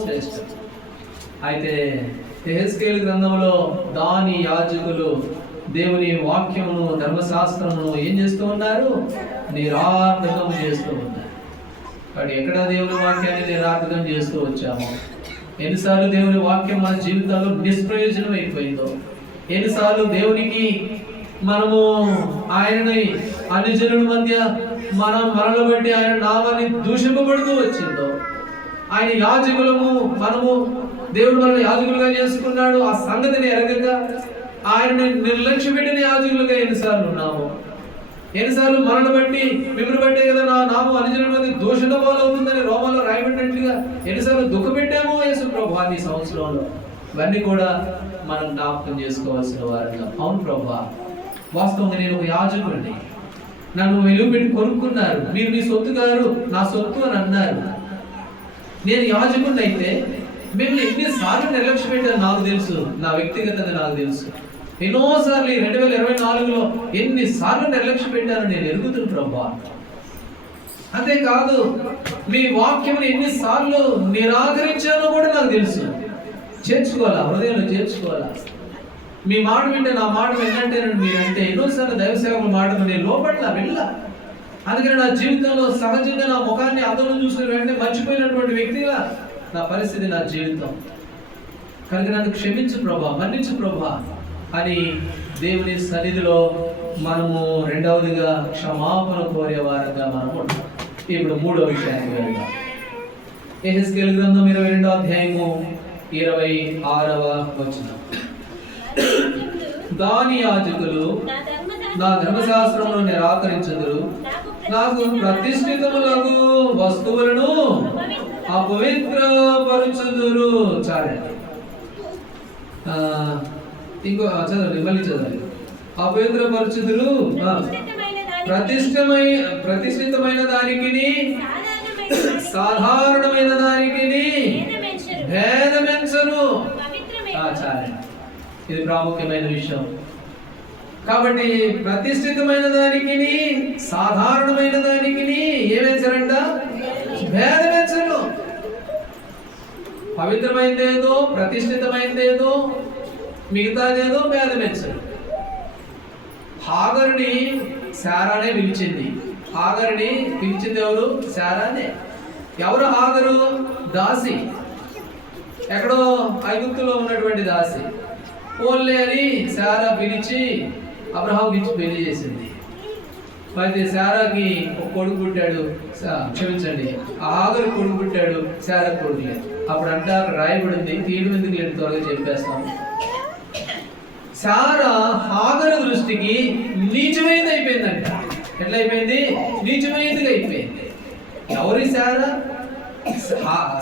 శ్రేష్టం. అయితే యెహెజ్కేలు గ్రంథంలో దాని యాజకులు దేవుని వాక్యమును ధర్మశాస్త్రమును ఏం చేస్తూ ఉన్నారు, నిరార్థకం చేస్తూ ఉన్నారు. కాబట్టి ఎక్కడ దేవుని వాక్యాన్ని నిరార్థకం చేస్తూ వచ్చామో, ఎన్నిసార్లు దేవుని వాక్యం మన జీవితాల్లో నిష్ప్రయోజనం అయిపోయిందో, ఎన్నిసార్లు దేవునికి మనము ఆయనని అన్ని జనుల మధ్య మనల్ని బట్టి ఆయన నామాన్ని దూషింపబడుతూ వచ్చిందో, ఆయన యాజకులము మనము దేవుడు మనల్ని యాజకులుగా చేసుకున్నాడు ఆ సంగతిని ఎరగక ఆయనని నిర్లక్ష్య పెట్టిన యాజకులుగా ఎన్నిసార్లు ఉన్నాము. ఎన్నిసార్లు మనల్ని బట్టి మిమ్మల్ని బట్టే కదా నా నామం అన్ని జనుల మధ్య దూషణ పాలవుతుందని రోమాలో రాయబడినట్లుగా ఎన్నిసార్లు దుఃఖపెట్టామో యేసు ప్రభువా ఈ సంవత్సరంలో. ఇవన్నీ కూడా మనం జ్ఞాపకం చేసుకోవాల్సిన వారిగా. అవును ప్రభువా, వాస్తవంగా నేను ఒక యాజకుడిని, నన్ను విలువ పెట్టి కొనుక్కున్నారు, మీరు మీ సొత్తు గారు నా సొత్తు అని అన్నారు. నేను యాజకుడిని అయితే మిమ్మల్ని ఎన్నిసార్లు నిర్లక్ష్య పెట్టారు నాకు తెలుసు, నా వ్యక్తిగతంగా నాకు తెలుసు. ఎన్నోసార్లు 2024లో ఎన్నిసార్లు నిర్లక్ష్య పెట్టాను నేను ఎరుగుతున్న ప్రభా. అంతేకాదు మీ వాక్యం ఎన్నిసార్లు నిరాకరించానో కూడా నాకు తెలుసు. చేర్చుకోవాలా, హృదయంలో చేర్చుకోవాలా. మీ మాట వింటే నా మాట విన్నంటే మీరంటే ఎన్నోసార్లు దైవ సేవకుల మాట నేను లోపట్లా వెళ్ళా. అందుకని నా జీవితంలో సహజంగా నా ముఖాన్ని అద్దంలో చూసుకుని వెంటనే మర్చిపోయినటువంటి వ్యక్తిగా నా పరిస్థితి, నా జీవితం. కనుక నన్ను క్షమించు ప్రభా, మన్నించు ప్రభా అని దేవుని సన్నిధిలో మనము రెండవదిగా క్షమాపణ కోరే వారంగా మనము ఉంటాం. ఇప్పుడు 3వ విషయానికి వెళ్దాం. యెహెజ్కేలు గ్రంథం 22వ అధ్యాయము 26వ వచనం. దాని యాజకులు నా ధర్మశాస్త్రమును నిరాకరించుదురు, నాకు ప్రతిష్ఠితములకు వస్తువులను అపవిత్రపరచుదురు. చాలండి, ఇంకో చదవండి, మళ్ళీ చదవండి. అపవిత్రపరచుదురు, ప్రతిష్ఠితమైన దానికి సాధారణమైన దానికి భేదమెంచరు. చాలండి, ఇది ప్రాముఖ్యమైన విషయం. కాబట్టి ప్రతిష్ఠితమైన దానికి సాధారణమైన దానికి ఏమేంచరంట, భేదమెంచరు. పవిత్రమైనదేదో, ప్రతిష్ఠితమైనదేదో, మిగతాదేదో భేదమెంచరు. హాగరుని శారానే పిలిచింది. హాగరుని పిలిచింది ఎవరు? శారానే. ఎవరు హాగరు? దాసి, ఎక్కడో ఐగుప్తులో ఉన్నటువంటి దాసి. ఓన్లే అని శారా పిలిచి అబ్రహాంకి ఇచ్చి పెళ్లి చేసింది. అయితే శారాకి ఒక కొడుకు పుట్టాడు, క్షమించండి, ఆ హాగరు కొడుకు పుట్టాడు, శారా కొడుకు లేదు. అప్పుడు అంటారు, రాయబడింది, తీయడం ఎందుకు లేదు, త్వరగా చెప్పేస్తాం. శారా హాగరు దృష్టికి నీచమైనది అయిపోయిందంట. ఎట్లా అయిపోయింది? నీచమైనదిగా అయిపోయింది. ఎవరి శారా?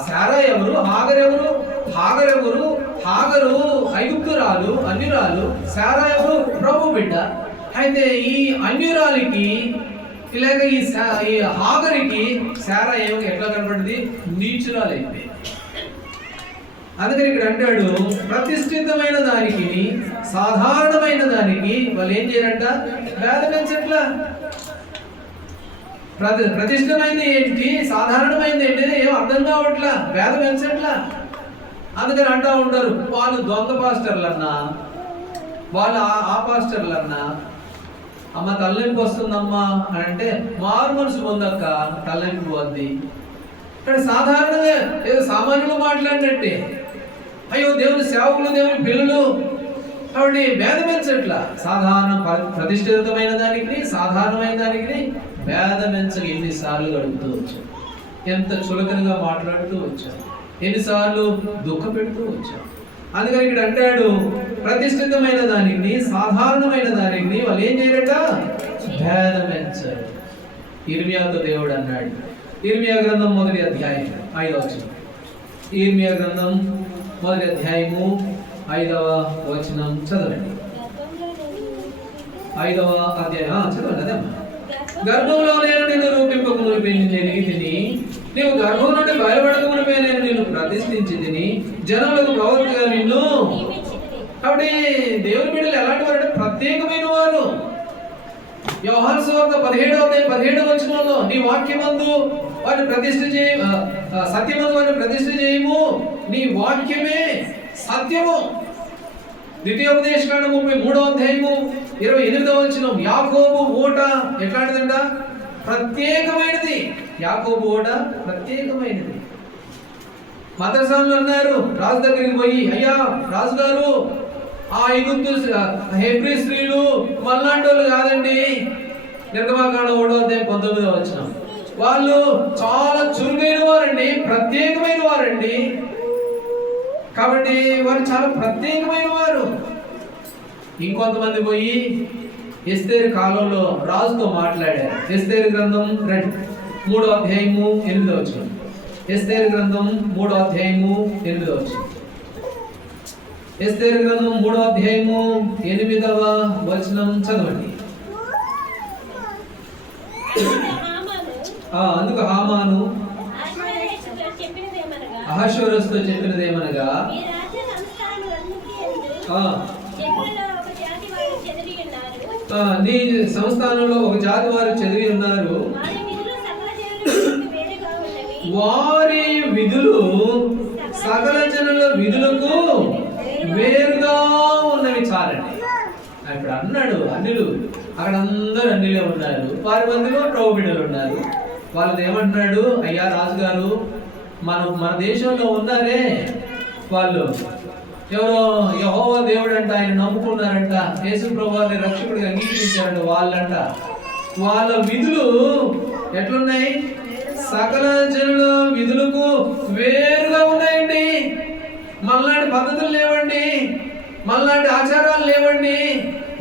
శారా ఎవరు? హాగరు ఎవరు? హాగరు ఎవరు? హాగరు ఐగుప్తురాలు, అన్యురాలు. శారా ఎవరు? ప్రభు బిడ్డ. అయితే ఈ అన్యురాలికి లేక ఈ హాగరికి శారా ఎట్లా కనపడింది? నీచురాలు అయిపోయింది. అందుకని ఇక్కడ అంటాడు, ప్రతిష్ఠితమైన దానికి సాధారణమైన దానికి వాళ్ళు ఏం చేయరంట, భేదం పెంచట్లా. ప్రతిష్ఠమైనది ఏంటి, సాధారణమైనది ఏంటి ఏం అర్థం కావట్లా, భేదం పెంచట్లా. అందుకని అంటూ ఉంటారు, వాళ్ళు దొంగ పాస్టర్లన్నా, వాళ్ళు ఆ పాస్టర్లన్నా, అమ్మ తలనొప్పి వస్తుందమ్మా అని అంటే మారు మనసు పొందక్క తలనొప్పి పోద్ది. ఇక్కడ సాధారణంగా ఏదో సామాన్యంగా మాట్లాడినట్టే, అయ్యో దేవుని సేవకులు, దేవుని పిల్లలు, కాబట్టి భేదమెంచట్లా. సాధారణ ప్రతిష్ఠితమైన దానికి సాధారణమైన దానికి భేదమెంచక ఎన్నిసార్లు గడుపుతూ వచ్చాం, ఎంత చులకనగా మాట్లాడుతూ వచ్చాం, ఎన్నిసార్లు దుఃఖ పెడుతూ వచ్చాం. అందుకని ఇక్కడ అంటాడు, ప్రతిష్ఠితమైన దానికి సాధారణమైన దానికి వాళ్ళు ఏం చేయరట, భేదమెంచరు. ఇర్మియాతో దేవుడు అన్నాడు, ఇర్మియా గ్రంథం 1వ అధ్యాయం 5వ వచనం. ఇర్మియా గ్రంథం 1వ అధ్యాయము 5వ వచనం చదవండి. 5వ అధ్యాయం చదవండి. అదే, గర్భంలో నేను నిన్ను రూపింపక మునిపే నిన్ను ఎరిగి తిని, నీవు గర్భం నుండి బయలుపడక మునిపే నేను నిన్ను ప్రతిష్ఠించి తిని, జనములకు ప్రవక్తగా నిన్ను. కాబట్టి దేవుని బిడ్డలు ఎలాంటి వారు, ప్రత్యేకమైన వారు. యోహాను సువార్త 17వ వచనంలో, నీ వాక్యమందు వారిని ప్రతిష్ఠ చేయ, సత్యమందు వారిని ప్రతిష్ఠ చేయము, నీ వాక్యమే సత్యము. ద్వితీయోపదేశకాండం 33వ అధ్యాయము 28వ వచనం, యాకోబు ఓట ఎట్లాంటిదంట, ప్రత్యేకమైనది. యాకోబు ఓట ప్రత్యేకమైనది. మద్రసాలు అన్నారు, రాజు దగ్గరికి పోయి, అయ్యా రాజుగారు, ఆ ఐగుప్తు హెబ్రీ స్త్రీలు మల్లాంటి వాళ్ళు కాదండి. నిర్గమాకాండం 1వ అధ్యాయం 19వ వచనం, వాళ్ళు చాలా చురుకైన వారండి, ప్రత్యేకమైన వారండి. కాబట్టి వారు చాలా ప్రత్యేకమైన వారు. ఇంకొంతమంది పోయి ఎస్తేరు కాలంలో రాజుతో మాట్లాడారు. ఎస్తేరు గ్రంథం 3వ అధ్యాయము 8వ వచనం. ఎస్తేరు గ్రంథం 3వ అధ్యాయము 8వ వచనం. ఎస్తేరు గ్రంథం 3వ అధ్యాయము 8వ వచనం చదవండి. అందుకు హామాను అహష్వేరోషుతో చెప్పినదేమనగా, నీ సంస్థానంలో ఒక జాతి వారు చెదిరి ఉన్నారు, వారి విధులు సకల జనుల విధులకు వేరుగా ఉన్నవి చాలండి. ఇప్పుడు అన్నాడు అన్యులు, అక్కడ అందరూ అన్యులే ఉన్నారు, వారి మధ్యలో ప్రభు బిడ్డలు ఉన్నారు. వాళ్ళని ఏమంటున్నాడు, అయ్యా రాజుగారు, మన దేశంలో ఉన్నారే వాళ్ళు, ఎవరో యెహోవా దేవుడు అంట, ఆయన నమ్ముకున్నారంట, యేసు ప్రభువుని రక్షకుడిగా అంగీకరించారంట, వాళ్ళంట, వాళ్ళ విధులు ఎట్లున్నాయి, సకల జనుల విధులకు వేరుగా ఉన్నాయండి. మనలాంటి పద్ధతులు లేవండి, మనలాంటి ఆచారాలు లేవండి.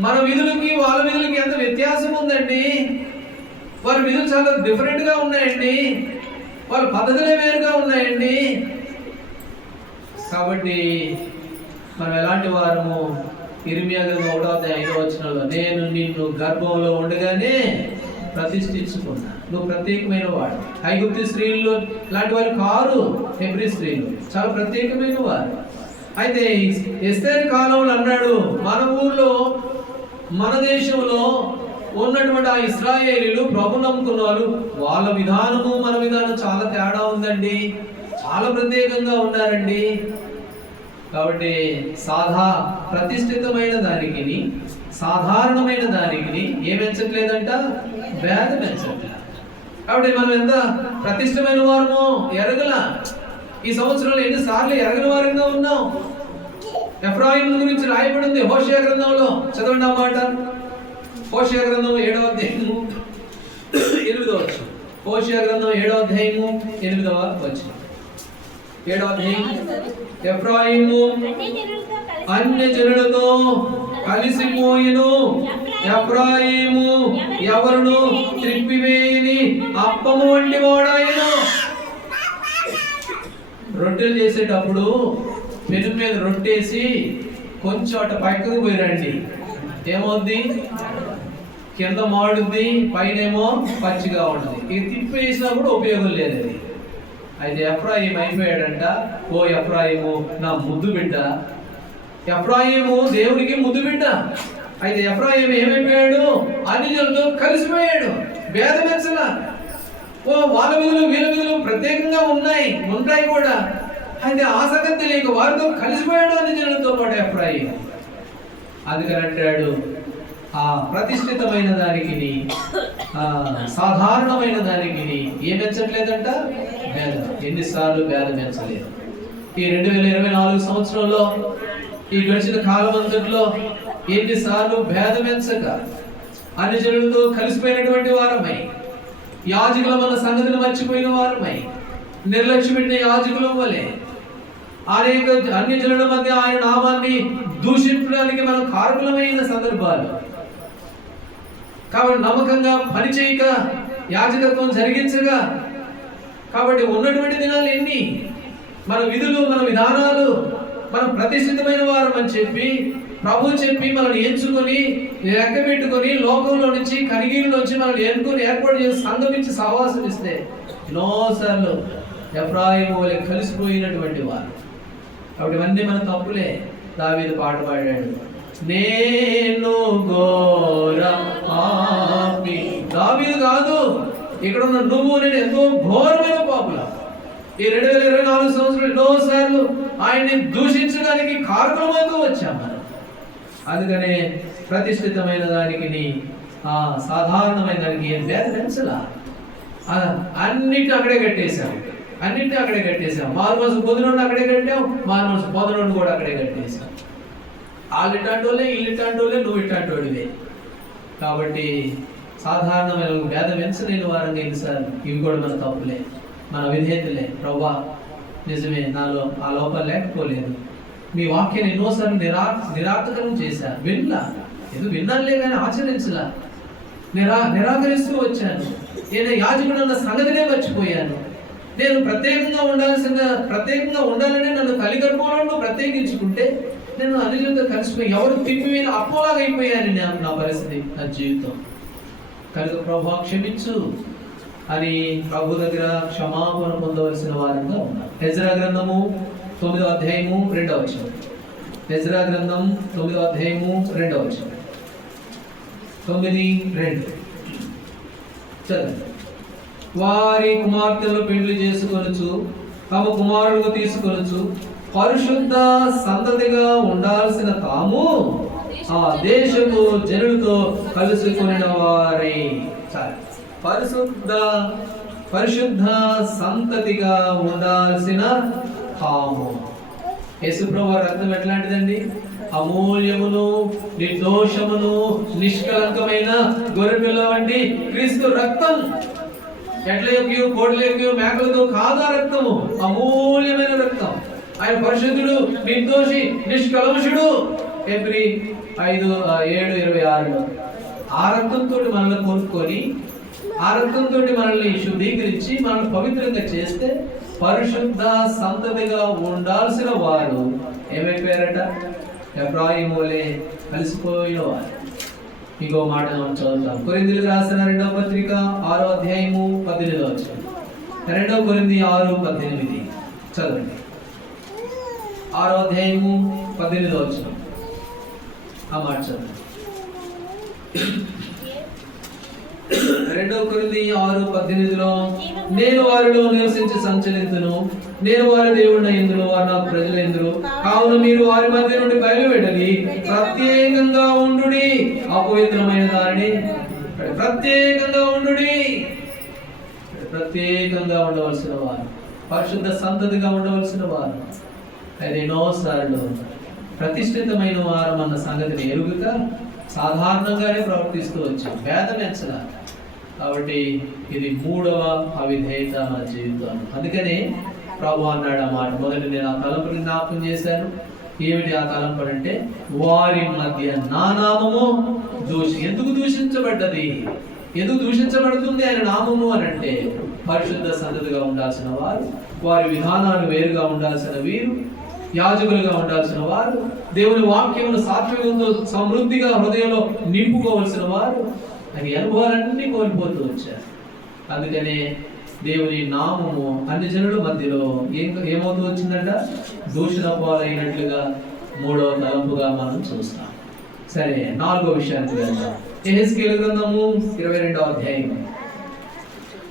మన విధులకి వాళ్ళ విధులకి ఎంత వ్యత్యాసం ఉందండి. వారి విధులు చాలా డిఫరెంట్ గా ఉన్నాయండి, వాళ్ళ పద్ధతులే వేరుగా ఉన్నాయండి. కాబట్టి మనం ఎలాంటి వారము, ఇర్మియా గ్రంథం 1వ అధ్యాయం 5వ వచనంలో, నేను నిన్ను గర్భంలో ఉండగానే ప్రతిష్ఠించుకున్నా, నువ్వు ప్రత్యేకమైన వాడు. ఐగుప్తు స్త్రీలు లాంటి వారు కారు, హెబ్రీ స్త్రీలు చాలా ప్రత్యేకమైన వారు. అయితే ఎస్తేరు కాలంలో అన్నాడు, మన ఊర్లో మన దేశంలో ఉన్నటువంటి ఆ ఇశ్రాయేలీలు ప్రభు నమ్ముకున్న వాళ్ళు, వాళ్ళ విధానము మన విధానం చాలా తేడా ఉందండి, చాలా ప్రత్యేకంగా ఉన్నారండి. కాబట్టి ప్రతిష్ఠితమైన దానికి సాధారణమైన దానికి ఏమెంచట్లేదంట, భేదం పెంచట్లేదు. కాబట్టి మనం ఎంత ప్రతిష్టమైన వారమో ఎరగల. ఈ సంవత్సరంలో ఎన్నిసార్లు ఎరగని వారంగా ఉన్నాం. ఎఫ్రాయిము గురించి రాయబడింది హోషేయ గ్రంథంలో, చదవండి ఆ మాట. హోషేయ గ్రంథం 7వ అధ్యాయము 8వ వచనం. హోషేయ గ్రంథం 7వ అధ్యాయము 8వ వచనం. 7వ అధ్యాయం, ఎఫ్రాయిము అన్య జనులతో కలిసిపోయిను, ఎఫ్రాయిము ఎవరును త్రిప్పివేయని అప్పము వంటి వాడాయను. రొట్టెలు చేసేటప్పుడు పెను మీద రొట్టేసి కొంచెం అటు పక్కకు పోయిరండి, ఏమవుద్ది, కింద మాడుద్ది, పైనేమో పచ్చిగా ఉంటుంది. ఇది తిప్పేసినా కూడా ఉపయోగం లేదు. అది అయితే ఎఫ్రాయిము అయిపోయాడంట. ఓ ఎఫ్రాయిము నా ముద్దు బిడ్డ. ఎఫ్రాయిము దేవునికి ముద్దు బిడ్డ. అయితే ఎఫ్రాయిము ఏమైపోయాడు? అన్యజనులతో కలిసిపోయాడు. భేదమెచ్చల. ఓ వాళ్ళ విధులు వీళ్ళ విధులు ప్రత్యేకంగా ఉంటాయి కూడా. అయితే ఆ సంగతి తెలియక వారితో కలిసిపోయాడు అన్యజనులతో పాటు ఎఫ్రాయిము. అందుకని అంటాడు, ఆ ప్రతిష్ఠితమైన దానికి సాధారణమైన దానికి ఏం మెచ్చట్లేదంట? భేదం. ఎన్నిసార్లు భేదం మెచ్చలేదు. ఈ 2024 సంవత్సరంలో, ఈ గడిచిన కాలం అంతట్లో ఎన్నిసార్లు భేదమెచ్చక అన్ని జనులతో కలిసిపోయినటువంటి వారమై, యాజకుల మన సంగతిని మర్చిపోయిన వారమై, నిర్లక్ష్యం పెట్టిన యాజకుల వలె అనేక అన్ని జనుల మధ్య ఆయన నామాన్ని దూషించడానికి మనం కారకులమైన సందర్భాలు. కాబట్టి నమ్మకంగా పనిచేయక, యాజకత్వం జరిగించగా, కాబట్టి ఉన్నటువంటి దినాలు ఎన్ని? మన విధులు, మన విధానాలు, మనం ప్రతిష్ఠితమైన వారం అని చెప్పి ప్రభు చెప్పి మనల్ని ఎంచుకొని లెక్క పెట్టుకొని లోకంలో నుంచి కనిగిరిలోంచి మనల్ని ఎన్నుకొని ఏర్పాటు చేసి సంగమించి సహవాసం ఇస్తే ఎన్నోసార్లు ఎఫ్రాయిము వలె కలిసిపోయినటువంటి వారు. కాబట్టి ఇవన్నీ మన తప్పులే. దావీదు పాట పాడాడు, నేను ఘోర పాపి. దావీదు కాదు, ఇక్కడ ఉన్న నువ్వు నేను ఎంతో ఘోరమైన పాపుల. ఈ 2024 సంవత్సరం ఎన్నోసార్లు ఆయన్ని దూషించడానికి కారకులమవుతూ వచ్చాం మనం. అందుకనే ప్రతిష్ఠితమైన దానికి సాధారణమైన దానికి ఏం భేదమెచ్చలా. అన్నిటిని అక్కడే కట్టేశాం. మారు మనసు పొందినోడు అక్కడే కట్టాం, మారు మనసు పొందినోడు కూడా అక్కడే కట్టేశాం. వాళ్ళు ఇట్లాంటోళ్ళే, వీళ్ళు ఇట్లాంటోళ్ళే, నువ్వు ఇట్లాంటోడివే. కాబట్టి సాధారణమైన భేదం ఎంచలేని వారంగా ఎన్నిసార్లు ఇవి కూడా మన తప్పులే, మన విధేయతలే. ప్రభా నిజమే, నాలో ఆ లోపం లేకపోలేదు. మీ వాక్యాన్ని ఎన్నోసార్లు నిరార్థకం చేశా. విన్నానులే కానీ ఆచరించలా. నిరాకరిస్తూ వచ్చాను. నేను యాజకుడు అన్న సంగతినే మర్చిపోయాను. నేను ప్రత్యేకంగా ఉండాలని నన్ను తల్లిగర్భంలో ప్రత్యేకించుకుంటే నేను అన్నిజనులతో కలిసిపోయి ఎవరు తిప్పిపోయిన అప్పలాగా అయిపోయాను. నా పరిస్థితి, నా జీవితం. కనుక ప్రభు క్షమించు అని ప్రభు దగ్గర క్షమాపణ పొందవలసిన వారంగా ఉన్నారు. ఎజ్రా గ్రంథము 9వ అధ్యాయము 2వ వచనం. ఎజ్రా గ్రంథం 9వ అధ్యాయము 2వ వచనం. 9:2 చదవండి. వారి కుమార్తెలు పెళ్లి చేసుకొనుచు తమ కుమారులకు తీసుకొనుచు పరిశుద్ధ సంతతిగా ఉండాల్సిన తాము ఆ దేశపు జనులతో కలుసుకొనిన వారే. పరిశుద్ధ సంతతిగా ఉండాల్సిన తాము. యేసుప్రభు రక్తం ఎట్లాంటిదండి? అమూల్యమును, నిర్దోషమును, నిష్కలంకమైన గొర్రెపిల్ల వంటి క్రీస్తు రక్తం. ఎడ్లయొక్కయో కోడలయొక్కయో మేకలతో కాదా రక్తము, అమూల్యమైన రక్తం. ఆయన పరిశుద్ధుడు, నిర్దోషి, నిష్కలంషుడు. ఎబ్రీ 5:7-26. ఆ రక్తంతో మనల్ని కొనుక్కొని, ఆ రక్తంతో మనల్ని శుద్ధీకరించి మనల్ని పవిత్రంగా చేస్తే పరిశుద్ధ సంతతిగా ఉండాల్సిన వారు ఏమైపోయారట? ఎఫ్రాయిము వలె కలిసిపోయిన వారు. ఇంకో మాట మనం చదువుతాం. కొరింథీయులకు రాసిన 2వ పత్రిక 6వ అధ్యాయము 18వ వచనం. 2 కొరింథీ 6:18 చదవండి. 6వ అధ్యాయము 18వ వచనం. ఆ మాట చదవండి. 2 కొరింథీ 6:18లో నేను వారిలో నివసించి సంచరించును, నేను వారి దేవుడిన ఎందును, వారు నాకు ప్రజలు ఎందురు, కావున మీరు వారి మధ్య నుండి బయలువెడలి ప్రత్యేకంగా ఉండుడి. అపవిత్రమైన దానిని ప్రత్యేకంగా ఉండవలసిన వారు, పరిశుద్ధ సంతతిగా ఉండవలసిన వారు. అది ఎన్నోసార్లు ప్రతిష్ఠితమైన వారు అన్న సంగతిని ఎరుగుక సాధారణంగానే ప్రవర్తిస్తూ వచ్చాం. భేదం ఎంచలా. కాబట్టి ఇది 3వ అవిధేయత మన జీవితంలో. అందుకనే ప్రభు అన్నాడు ఆ మాట. మొదటి నేను ఆ తలంపుని జ్ఞాపకం చేశాను. ఏమిటి ఆ తలంపులు అంటే, వారి మధ్య నా నామము ఎందుకు దూషించబడ్డది? ఎందుకు దూషించబడుతుంది ఆయన నామము అని అంటే, పరిశుద్ధ సంతతిగా ఉండాల్సిన వారు, వారి విధానాలు వేరుగా ఉండాల్సిన వీరు, యాజకులుగా ఉండాల్సిన వారు, దేవుని వాక్యమును సాత్వికంతో సమృద్ధిగా హృదయంలో నింపుకోవలసిన వారు, అని అనుభవాలన్నీ కోల్పోతూ వచ్చారు. అందుకనే దేవుని నామము అన్ని జనుల మధ్యలో ఏమవుతూ వచ్చిందంట? దూషణ పాలైనట్లుగా మూడవ తలంపుగా మనం చూస్తాం. సరే, నాలుగో విషయానికి వెళ్దాం. యెహెజ్కేలు గ్రంథము 22వ అధ్యాయము.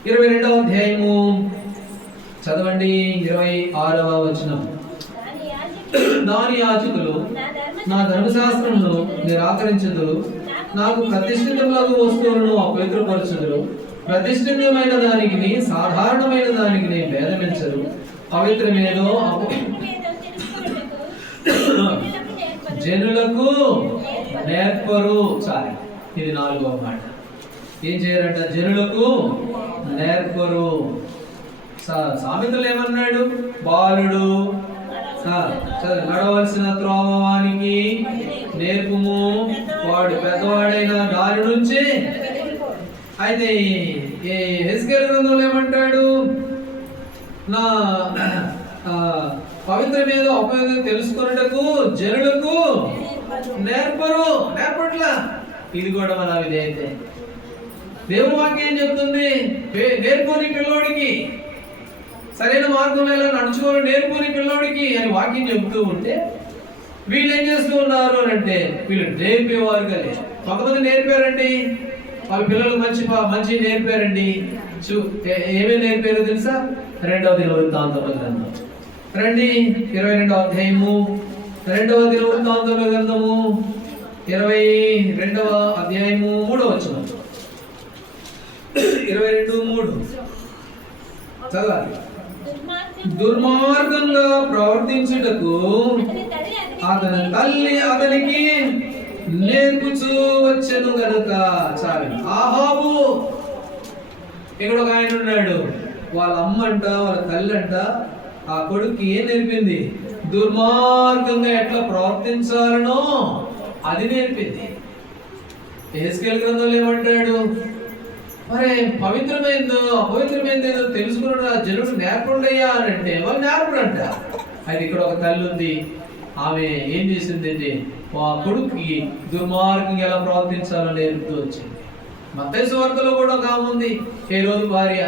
22వ అధ్యాయము చదవండి. 26వ వచనం. దాని యాజకులు నా ధర్మశాస్త్రమును నిరాకరించుదురు, నాకు ప్రతిష్ఠితములకు వస్తువులను అపవిత్రపరచుదురు, ప్రతిష్ఠితమైన దానికి సాధారణమైన దానికి భేదమించరు, పవిత్రమేదో జనులకు నేర్పరు. చాలు, ఇది నాలుగవ మాట. ఏం చేయరంట? జనులకు నేర్పరు. సామెతలు ఏమన్నాడు? బాలుడు నడవలసిన త్రోవానికి నేర్పుము, వాడు పెద్దవాడైన దారి నుంచి. అయితే యెహెజ్కేలు గ్రంథంలో ఏమంటాడు? నా పవిత్రమేదో అపవిత్రం తెలుసుకున్నటకు జనులకు నేర్పట్లా. ఇది కూడా మన విధేయతే. దేవుని వాక్యం ఏం చెప్తుంది? నేర్పుని పిల్లోడికి, సరైన మార్గంలో ఎలా నడుచుకోవాలి నేర్పుని పిల్లోడికి అని వాక్యం చెబుతూ ఉంటే, వీళ్ళు ఏం చేస్తూ ఉన్నారు అని అంటే, వీళ్ళు నేర్పేవారు కదా. కొంతమంది నేర్పారండి, వాళ్ళ పిల్లలకు మంచి నేర్పారండి. ఏమేమి నేర్పారో తెలుసా? 2వ దినవృత్తాంతముల గ్రంథం రండి, 22వ అధ్యాయము. 2వ దినవృత్తాంతముల గ్రంథము 22వ అధ్యాయము 3వ వచనం. 22:3 చదవాలి. దుర్మార్గంగా ప్రవర్తించుటకు అతని తల్లి అతనికి నేర్పుచూ వచ్చెను గనుక. చాలు. ఆహాబు, ఇక్కడ ఒక ఆయన ఉన్నాడు, వాళ్ళ అమ్మ అంట, వాళ్ళ తల్లి అంట, ఆ కొడుక్కి ఏం నేర్పింది? దుర్మార్గంగా ఎట్లా ప్రవర్తించాలనో అది నేర్పింది. యెహెజ్కేలు గ్రంథంలో ఏమంటాడు? మరి పవిత్రమైందో అపవిత్రమైందేదో తెలుసుకున్న జనుడు నేర్పడయ్యా అని అంటే వాళ్ళు నేర్పడంట. అయితే ఇక్కడ ఒక తల్లి ఉంది, ఆమె ఏం చేసిందంటే ఆ కొడుక్కి దుర్మార్గంగా ఎలా ప్రవర్తించాలో నేర్పుతూ వచ్చింది. మత్తయి సువార్తలో కూడా ఒక ఆమె ఉంది, హేరోదు భార్య.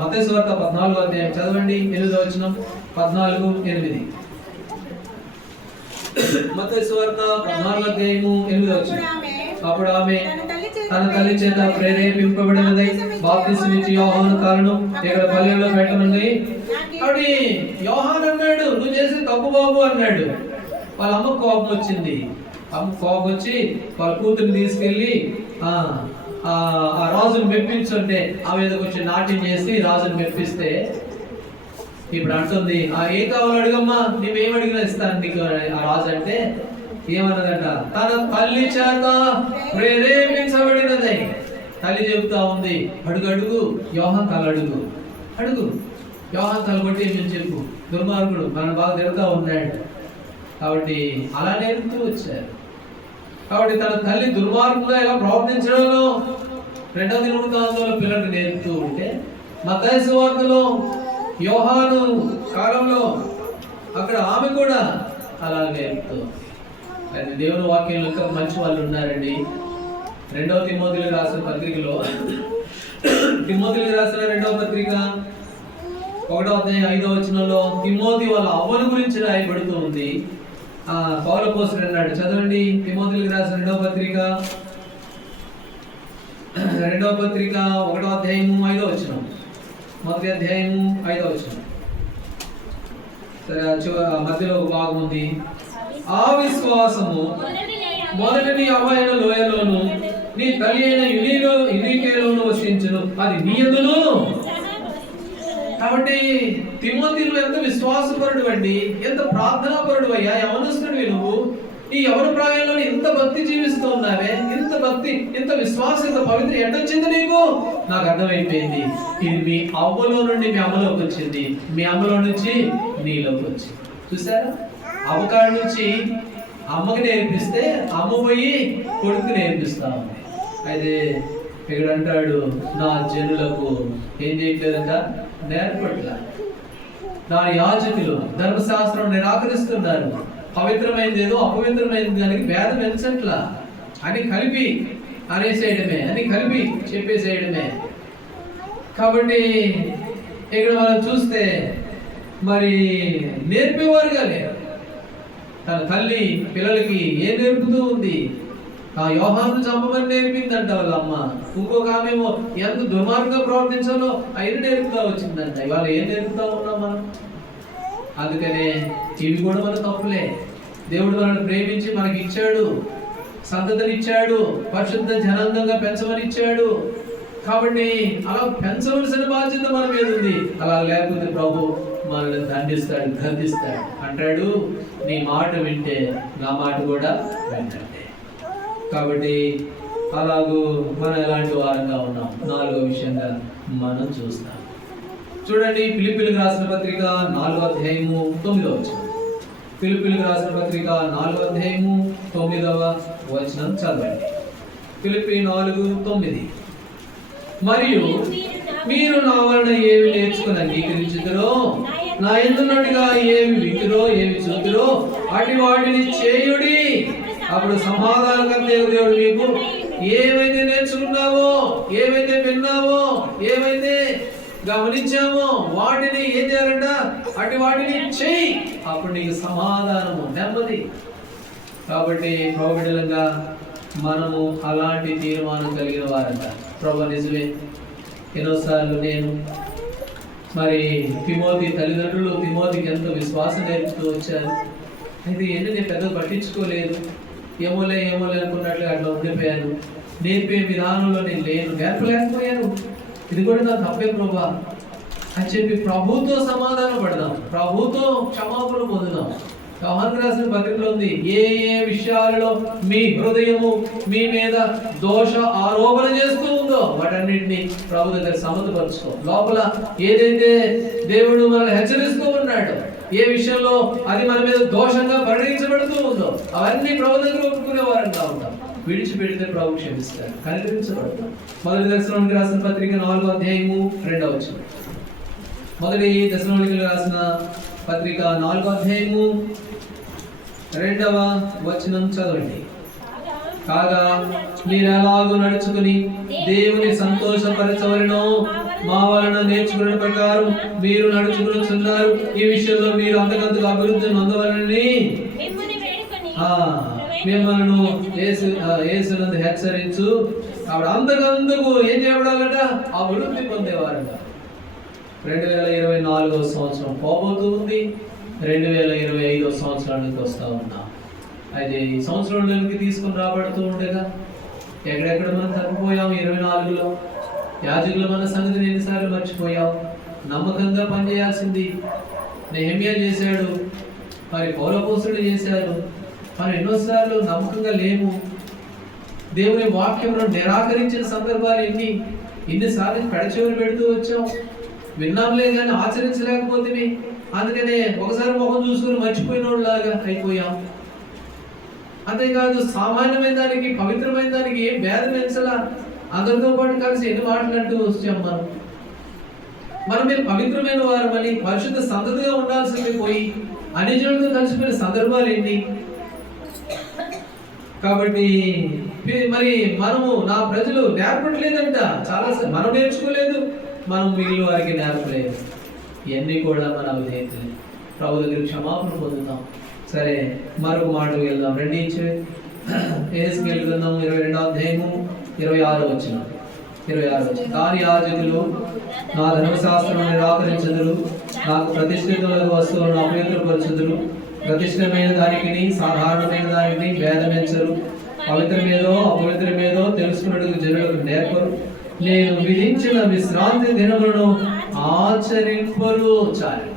మత్తయి సువార్త 14వ అధ్యాయం చదవండి, 8వ వచనం. 14:8. మత్తయి సువార్త 14వ అధ్యాయము 8వ వచనం. అప్పుడు ఆమె తన తల్లి చేత ప్రేరేపింపబడినదై బాప్తిస్మం ఇచ్చి యోహాను కారణం ఇక్కడ పల్లెల్లో పెట్టనుంది. అప్పుడు యోహాను అన్నాడు, నువ్వు చేసే తప్పు బాబు అన్నాడు. వాళ్ళ అమ్మ కోపం వచ్చింది. అమ్మ కోపం వచ్చి వాళ్ళ కూతురిని తీసుకెళ్ళి ఆ రాజును మెప్పించుంటే ఆ మీదకి వచ్చి నాట్యం చేసి రాజును మెప్పిస్తే ఇప్పుడు అంటుంది, ఏం కావాలి అడుగమ్మా, నువ్వేం అడిగినా ఇస్తాను నీకు. ఆ రాజు అంటే ఏమన్నదంట? తన తల్లి చేత ప్రేరేపించబడినదై. తల్లి చెబుతా ఉంది, అడుగు యోహాను తల అడుగు యోహాను తల కొట్టి మేము చెప్పు, దుర్మార్గుడు మనం బాగా తిరుగుతూ ఉన్నాడు. కాబట్టి అలా నేర్పుతూ వచ్చారు. కాబట్టి తన తల్లి దుర్మార్గంగా ఎలా ప్రవర్తించడంలో 2వ దినవృత్తాంతంలో పిల్లలకు నేర్పుతూ ఉంటే, మత్తయి సువార్తలో యోహాను కాలంలో అక్కడ ఆమె కూడా అలా నేర్పుతూ. అయితే దేవుని వాక్యంలో ఇంకా మంచి వాళ్ళు ఉన్నారండి. 2వ తిమోతికి రాసిన పత్రికలో, తిమోతికి రాసిన 2వ పత్రిక 1వ అధ్యాయం 5వ వచనంలో తిమోతి వాళ్ళ అవ్వను గురించి రాయబడుతూ ఉంది. పౌలు అపోస్తలుడు అన్నాడు, చదవండి. తిమోతికి రాసిన 2వ పత్రిక 1వ అధ్యాయము 5వ వచనం. మొదటి అధ్యాయము 5వ వచనం. సరే, మధ్యలో ఒక భాగం ఉంది. ఆ విశ్వాసము మొదట నీ అవ్వైన లోయలోను నీ తల్లి అయిన యూనికేలోను వసించును, అది నీ యందును. కాబట్టి తిమోతిలో ఎంత విశ్వాసపరుడు అండి, ఎంత ప్రార్థనాపరుడు అయ్యా, యవనస్తుడివి నువ్వు. ఈ యవన ప్రాయంలో ఇంత భక్తి జీవిస్తూ ఉన్నావే, ఇంత భక్తి, ఇంత విశ్వాసం, ఇంత పవిత్ర ఎట్టొచ్చింది నీకు? నాకు అర్థమైపోయింది, ఇది మీ అవ్వలో నుండి మీ అమ్మలోకి వచ్చింది, మీ అమ్మలో నుంచి నీలోకి వచ్చింది. చూసారా? అమ్మకాడ నుంచి అమ్మకి నేర్పిస్తే అమ్మ పోయి కొడుకు నేర్పిస్తా ఉంది. అయితే ఇక్కడ అంటాడు, నా జనులకు ఏం చేయట్లేదంట? నేర్పట్ల. నా యాజకులు ధర్మశాస్త్రం నిరాకరిస్తున్నారు, పవిత్రమైనది ఏదో అపవిత్రమైనది దానికి భేదం పెంచట్లా అని కలిపి అనేసేయడమే, అని కలిపి చెప్పేసేయడమే. కాబట్టి ఇక్కడ మనం చూస్తే మరి నేర్పేవారుగా లేరు. తన తల్లి పిల్లలకి ఏం నేర్పుతూ ఉంది? ఆ యోహాను చంపమని నేర్పిందంట వాళ్ళ అమ్మ. ఇంకొక ఆమెమో ఎంత దుర్మార్గంగా ప్రవర్తించాలో అయిన నేర్పుతా వచ్చిందంట. ఇవాళ ఏం నేర్పుతా ఉన్నాం మనం? అందుకనే ఇవి కూడా మన తప్పులే. దేవుడు మనల్ని ప్రేమించి మనకి ఇచ్చాడు, సంతతిని ఇచ్చాడు, పరిశుద్ధ జనాంగంగా పెంచమని ఇచ్చాడు. కాబట్టి అలా పెంచవలసిన బాధ్యత మన మీద ఉంది. అలా లేకపోతే ప్రభు మనల్ని దండిస్తాడు, గర్దిస్తాడు. అంటాడు, నీ మాట వింటే నా మాట కూడా వింటండి. కాబట్టి అలాగూ మనం ఎలాంటి వారంగా ఉన్నాం. 4వ విషయంగా మనం చూస్తాం. చూడండి, ఫిలిప్పీలకు రాసిన పత్రిక 4వ అధ్యాయము 9వ వచనం. ఫిలిప్పీలకు రాసిన పత్రిక 4వ అధ్యాయము 9వ వచనం చదవండి. ఫిలిప్పీ 4:9. మరియు మీరు నా వలన ఏమి నేర్చుకుని అంగీకరించుదురో, నా యందున్నట్టుగా ఏమి వింటురో, ఏమి చూతురో అటు వాటిని చేయుడి. అప్పుడు సమాధానకర్త దేవుడు మీకు ఏమైతే నేర్చుకున్నావో, ఏమైతే విన్నావో, ఏమైతే గమనించామో వాటిని ఏం చేయాలంట? అటు వాటిని చేయి. అప్పుడు నీకు సమాధానము, నెమ్మది. కాబట్టి ప్రభుబిడ్డలుగా మనము అలాంటి తీర్మానం కలిగిన వారంట. ప్రభు నిజమే, ఎన్నోసార్లు నేను మరి తిమోతి తల్లిదండ్రులు తిమోతికి ఎంతో విశ్వాసం నేర్పుతూ వచ్చారు. అయితే ఏంటి, నేను పెద్దగా పట్టించుకోలేదు, ఏమోలే అనుకున్నట్లు అట్లా ఉండిపోయాను. నేర్పే విధానంలో నేను నేర్పలేకపోయాను. ఇది కూడా నా తప్పే ప్రభా అని చెప్పి ప్రభుతో సమాధానం పడదాం, ప్రభుతో క్షమాపణ పొందుదాం. యోహాను రాసిన పత్రికలో ఉంది, ఏ ఏ విషయాలలో మీ హృదయము మీ మీద దోష ఆరోపణ చేస్తూ ఉందో వాటన్నిటిని ప్రభు దగ్గర సమతపరుచుకో. లోపల ఏదైతే దేవుడు మనల్ని హెచ్చరిస్తూ ఉన్నాడో, ఏ విషయంలో అది మన మీద దోషంగా పరిగణించబడుతూ ఉందో అవన్నీ ప్రభు దగ్గర ఒప్పుకునే వారంగా ఉంటాం. విడిచిపెడితే ప్రభు క్షమిస్తారు, కనికరించబడతాం. మొదటి దశలోనికి రాసిన పత్రిక 4వ అధ్యాయము 2వ వచనం. మొదటి దశలోనికి రాసిన పత్రిక 4వ అధ్యాయము 2వ వచనం చదవండి. కాగా మీరు ఎలాగూ నడుచుకుని దేవుని సంతోషపరచవలెనో మా వలన నేర్చుకున్న ప్రకారం మీరు నడుచుకున్నారు. ఈ విషయంలో మీరు అంతకంతకు అభివృద్ధి పొందవలనని మిమ్మల్ని యేసునందు హెచ్చరించు. ఆవిడ అంతకంతకు ఏం చేయబడాలట? అభివృద్ధి పొందేవారుగా. 2024వ సంవత్సరం పోబోతూ ఉంది, 2025వ సంవత్సరానికి వస్తూ ఉన్నాం. అయితే ఈ సంవత్సరంలోకి తీసుకుని రాబడుతూ ఉండగా ఎక్కడెక్కడ మనం తప్పిపోయాం. 24లో యాజకులు మన సంగతిని ఎన్నిసార్లు మర్చిపోయాం. నమ్మకంగా పనిచేయాల్సింది నెహెమ్యా చేశాడు, మరి పౌలపోస్తుడు చేశారు. మనం ఎన్నోసార్లు నమ్మకంగా లేము. దేవుని వాక్యంలో నిరాకరించిన సందర్భాలు ఇన్నిసార్లు పెడచెవులు పెడుతూ వచ్చాం. విన్నాంలే కానీ ఆచరించలేకపోతే, అందుకనే ఒకసారి ముఖం చూసుకుని మర్చిపోయిన లాగా అయిపోయాం. అంతేకాదు, సామాన్యమైన దానికి పవిత్రమైన దానికి ఏం భేదం ఎంచలా. అందరితో పాటు కలిసి ఎన్ని మాటలు అంటూ వచ్చాం. మనం మీరు పవిత్రమైన వారమని పరిశుద్ధ సంతతిగా ఉండాల్సింది పోయి అన్యజనులతో కలిసిపోయిన సందర్భాలు ఎన్ని. కాబట్టి మరి మనము నా ప్రజలు నేర్పట్లేదంట. చాలా మనం నేర్చుకోలేదు, మనం మిగిలిన వారికి నేర్పలేదు. ఇవన్నీ కూడా మన అవిధేయతలే. ప్రభు దగ్గర క్షమాపణ పొందుతాం. సరే, మరొక మాట వెళ్దాం. యెహెజ్కేలు గ్రంథం 22వ అధ్యాయము 26వ వచనం. దాని యాజకులు నా ధర్మశాస్త్రం నిరాకరించుదురు, నాకు ప్రతిష్ఠితులకు వస్తువులను అపవిత్రపరచుదురు. ప్రతిష్టమైన దానికి సాధారణమైన దానికి భేదమెంచరు. పవిత్రమేదో అపవిత్రమేదో తెలుసుకున్నట్టుకు జనులకు నేర్పరు. నేను విధించిన విశ్రాంతి దినములను ఆచరింపరు. చాలు,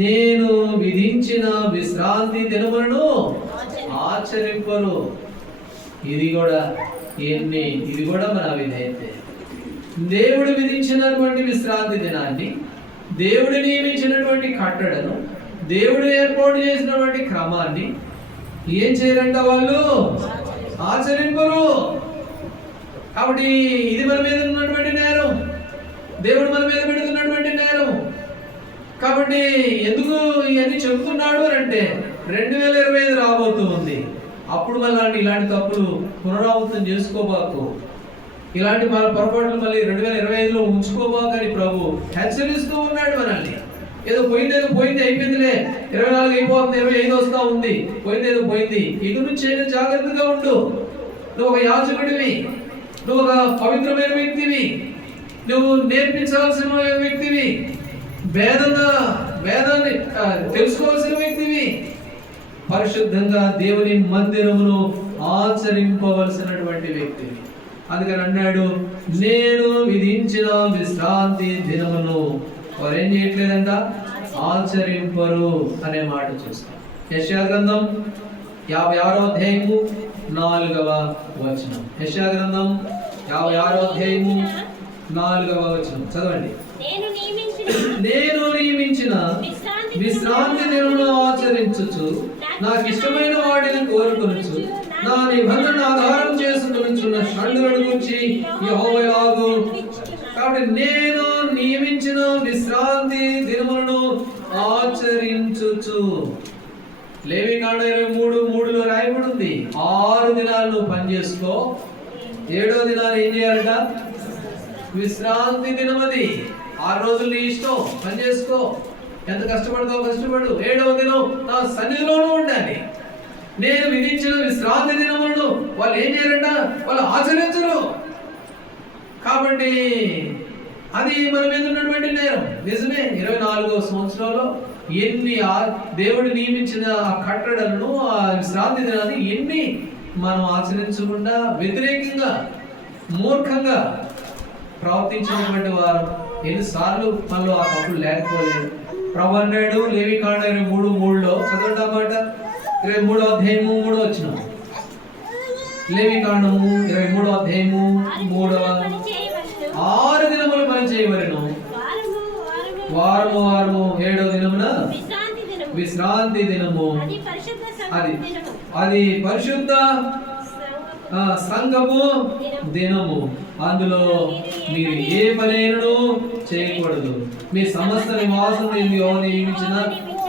నేను విధించిన విశ్రాంతి దినములను ఆచరింపరు. ఇది కూడా మన అవిధేయతే. దేవుడు విధించినటువంటి విశ్రాంతి దినాన్ని, దేవుడు నియమించినటువంటి కట్టడను, దేవుడు ఏర్పాటు చేసినటువంటి క్రమాన్ని ఏం చేయరంట? వాళ్ళు ఆచరింపరు. కాబట్టి ఇది మన మీద ఉన్నటువంటి నేరం, దేవుడు మన మీద పెడుతున్నటువంటి నేరం. కాబట్టి ఎందుకు ఇవన్నీ చెబుతున్నాడు అంటే 2025 రాబోతూ ఉంది. అప్పుడు మళ్ళీ ఇలాంటి తప్పులు పునరావృతం చేసుకోబాకు. ఇలాంటి మన పొరపాట్లు మళ్ళీ 2025లో ఉంచుకోబోకని ప్రభు హెచ్చరిస్తూ ఉన్నాడు మనల్ని. ఏదో పోయింది అయిపోయిందిలే, 24 అయిపోతుంది, 25 వస్తా ఉంది, పోయింది పోయింది. ఇక నుంచి అయినా జాగ్రత్తగా ఉండు. నువ్వు ఒక యాజకుడివి, నువ్వు ఒక పవిత్రమైన వ్యక్తివి, నువ్వు నేర్పించాల్సిన వ్యక్తివి, వేదాన్ని తెలుసుకోవాల్సిన వ్యక్తివి, పరిశుద్ధంగా దేవుని మందిరమును ఆచరింపవలసినటువంటి వ్యక్తివి. అందుకని అన్నాడు, నేను విధించిన విశ్రాంతి దినమును వారు ఏం చేయట్లేదంట, ఆచరింపరు అనే మాట చూస్తాం. యెషయా గ్రంథం 56వ అధ్యాయము 4వ వచనం. యెషయా గ్రంథం 56వ అధ్యాయము 4వ వచనం చదవండి. నేను నియమించిన విశ్రాంతి దినమును ఆచరించుచు నాకు ఇష్టమైన వాటిని కోరుకొనుచు నా నిబంధన ఆధారం చేసుకొనుచున్న షండులను గురించి యెహోవాయగు. కాబట్టి నేను నియమించిన విశ్రాంతి దినములను ఆచరించుచు. లేవికాండం 23:3లో రాయబడి ఉంది, 6 దినాలు నువ్వు పని చేసుకో, 7వ దినాలు ఏం చేయాలట, విశ్రాంతి దినం. అది 6 రోజులు నీ ఇష్టం, పని చేసుకో, ఎంత కష్టపడతావు కష్టపడు. 7వ దినం నా సన్నిధిలోనూ ఉండాలి. నేను విధించిన విశ్రాంతి దినములను వాళ్ళు ఏం చేయాలంట, వాళ్ళు ఆచరించరు. కాబట్టి అది మన మీద ఉన్నటువంటి నేరం. నిజమే, 24వ సంవత్సరంలో ఎన్ని దేవుడు నియమించిన ఆ కట్టడలను, ఆ విశ్రాంతి దినాన్ని ఎన్ని మనం ఆచరించకుండా వ్యతిరేకంగా మూర్ఖంగా ప్రవర్తించినటువంటి వారు ఎన్నిసార్లు మనలో ఆ తప్పులు లేకపోలేదు. ప్రభు అన్నాడు లేవికాండం 23:3లో చదవండి అన్నమాట. 23వ అధ్యాయము 3వ వచనం. లేవికాండము 23వ అధ్యాయము 3వ. 6 దినములు పని చేయవలెను, వారము 7వ దినమున విశ్రాంతి దినము. అది పరిశుద్ధ సంఘము దినము. అందులో మీరు ఏ పనైనను చేయకూడదు. మీ సమస్త నివాసం నియమించిన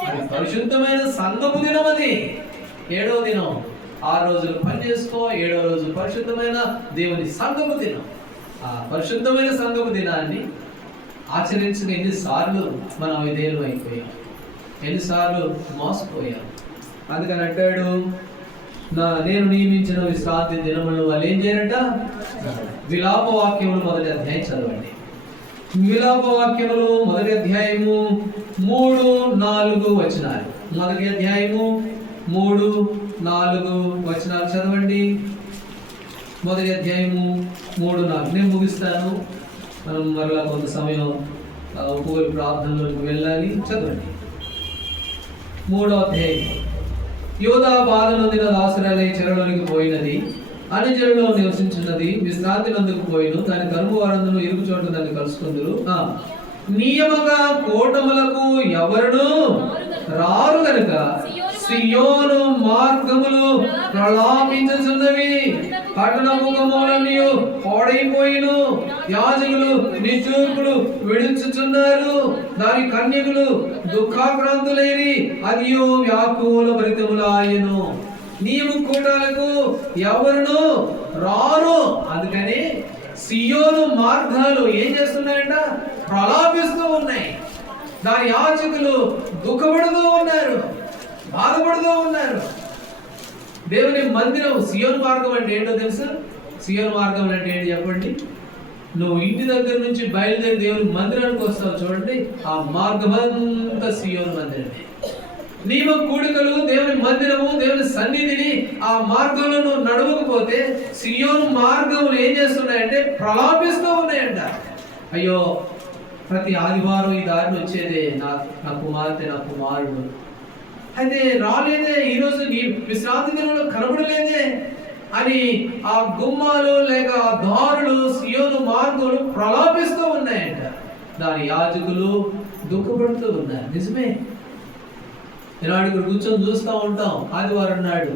అది పరిశుద్ధమైన సంఘపు దినం. అది 7వ దినం. 6 రోజులు పని చేసుకో, 7వ రోజు పరిశుద్ధమైన దేవుని సంఘపు దినం. ఆ పరిశుద్ధమైన సంఘపు దినాన్ని ఆచరించిన ఎన్నిసార్లు మనం విధేయులు అయిపోయాం, ఎన్నిసార్లు మోసపోయాం. అందుకని అంటాడు, నేను నియమించిన విశ్రాంతి దినములు వాళ్ళు ఏం చేయాలంట. విలాప వాక్యములు 1వ అధ్యాయం చదవండి. విలాప వాక్యములు 1వ అధ్యాయము 3-4 వచనాలు. 1వ అధ్యాయము 3-4 వచనాలు చదవండి. 1వ అధ్యాయము 3-4. నేను ముగిస్తాను, మనం మరలా కొంత సమయం ఉపయోగ ప్రార్థనలోకి వెళ్ళాలి. చదవండి. 3వ అధ్యాయం. యోధా బాధ నొందిన దాసురాలై చెరలోనికి పోయినది, అన్యజనులలో నివసించున్నది, విశ్రాంతి నందుకు పోయిను, దాని కరువు వారందరూ ఇరుకు చోట దాన్ని కలుసుకుందరు. నియమగా కూటములకు ఎవరును రారు గనుక సియోను మార్గములు ప్రలాపించుచున్నవి, పట్టణ ముఖములన్నీ పాడైపోయిను, యాజకులు నిజూర్పులు విడుచుచున్నారు, దాని కన్యకులు దుఃఖాక్రాంతులేని అదియో వ్యాకుల భరితములాయెను. నీవు కూటాలకు ఎవరును రారు. అందుకని సియోను మార్గాలు ఏం చేస్తున్నాయంట, ప్రలాపిస్తూ ఉన్నాయి. దాని యాజకులు దుఃఖపడుతూ ఉన్నారు, బాధపడుతూ ఉన్నారు. దేవుని మందిరం సియోను మార్గం అంటే ఏంటో తెలుసు? సియోను మార్గం అంటే ఏంటి చెప్పండి. నువ్వు ఇంటి దగ్గర నుంచి బయలుదేరి దేవుని మందిరానికి వస్తావు చూడండి, ఆ మార్గం అంతా సియోను మందిరమే. నియమ కూడికలు, దేవుని మందిరము, దేవుని సన్నిధిని ఆ మార్గంలో నువ్వు నడవకపోతే సియోను మార్గములు ఏం చేస్తున్నాయంటే ప్రలాపిస్తూ ఉన్నాయంట. అయ్యో, ప్రతి ఆదివారం ఈ దారిని వచ్చేదే నా కుమార్తె, నా కుమారుడు, అయితే రాలేదే, ఈరోజు నీ విశ్రాంతి దినంలో కనబడలేదే అని ఆ గుమ్మాలు లేక ఆ దారులు, సియోను మార్గములు ప్రలాపిస్తూ ఉన్నాయంట. దాని యాజకులు దుఃఖపడుతూ ఉన్నారు. నిజమే, ఈనాడు ఇక్కడ కూర్చొని చూస్తూ ఉంటాం. ఆదివారం నాడు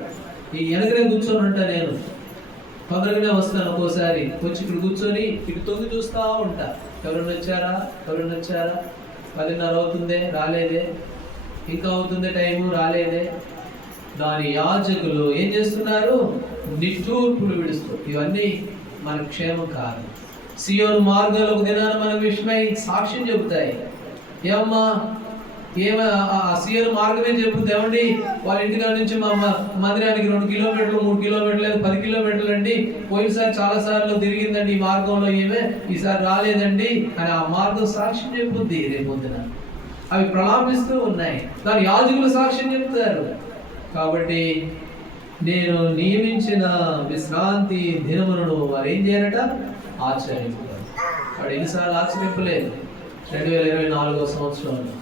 ఈ వెనకనే కూర్చొని ఉంటా, నేను తొందరగానే వస్తాను. ఒక్కోసారి వచ్చి ఇక్కడ కూర్చొని ఇటు తొంగి చూస్తూ ఉంటా, ఎవరన్నా వచ్చారా, 10:30 అవుతుందే, రాలేదే, ఇంకా అవుతుంది టైము, రాలేదే. దాని యాజకులు ఏం చేస్తున్నారు, నిట్టూర్పులు విడుస్తూ. ఇవన్నీ మన క్షేమం కాదు. సియోను మార్గంలో ఒక దినాన మన విషయమై సాక్ష్యం చెబుతాయి. ఏమమ్మా ఆ సియోను మార్గమే చెబుతుంది, ఏమండి వాళ్ళ ఇంటికాడ నుంచి మా మందిరానికి 2 కిలోమీటర్లు 3 కిలోమీటర్లు లేదు 10 కిలోమీటర్లు అండి, పోయినసారి చాలా సార్లు తిరిగిందండి ఈ మార్గంలో, ఏమే ఈసారి రాలేదండి అని ఆ మార్గం సాక్ష్యం చెబుతుంది. రేపొద్దున అవి ప్రలాపిస్తూ ఉన్నాయి, దాని యాజకులు సాక్ష్యం చెప్తారు. కాబట్టి నేను నియమించిన విశ్రాంతి దినములను వారు ఏం చేయాలట? ఆచరించారు. వాడు ఎన్నిసార్లు ఆచరింపలేదు? 2024 సంవత్సరంలో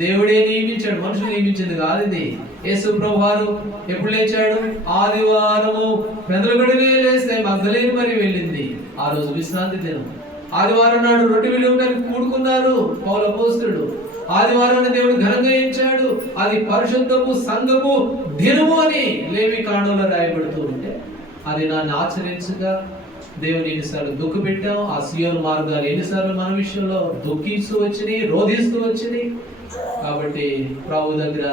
దేవుడే నియమించాడు, మనుషులు నియమించింది కాదు ఇది. యేసు ప్రభు వారు ఎప్పుడు లేచాడు? ఆదివారము పెదలగడలే లేస్తే మగ్దలేని మరి వెళ్ళింది. ఆ రోజు విశ్రాంతి దినం. ఆదివారం నాడు రొట్టె విలువడానికి కూడుకున్నారు పౌలు అపోస్తలుడు. ఆదివారాన్ని దేవుడు ఘనంగా ఇచ్చాడు. అది పరిశుద్ధము సంఘము దినము అని లేవి కాండంలో రాయబడుతూ ఉంటే అది నన్ను ఆచరించగా దేవుని ఎన్నిసార్లు దుఃఖ పెట్టాం. ఆ సియోను మార్గాలు ఎన్నిసార్లు మన విషయంలో దుఃఖిస్తూ వచ్చినాయి, రోధిస్తూ వచ్చినాయి. కాబట్టి ప్రభు దగ్గర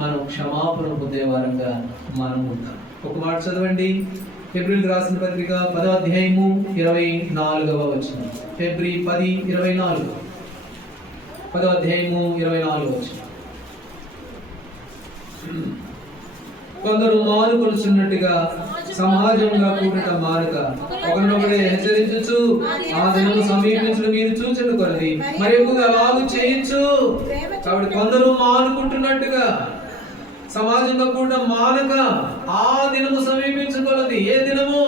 మనం క్షమాపణ పొందే వారంగా మనం ఉంటాం. ఒక మాట చదవండి, ఫిబ్రవరికి రాసిన పత్రిక 10వ అధ్యాయము 24వ వచనం. ఫిబ్రవరి 10:24, 10వ అధ్యాయము 24వ వచనం. కొందరు మానుకొలుచున్నట్టుగా సమాజంగా కూడట మారక ఒకరినొకడే హెచ్చరించు, ఆ దినము సమీపించడం మీరు చూచండి కొలది మరి ఎక్కువగా అలాగూ చేయొచ్చు. కాబట్టి కొందరు మానుకుంటున్నట్టుగా సమాజంగా కూడా మానక ఆ దినము సమీపించుకోలది. ఏ దినము?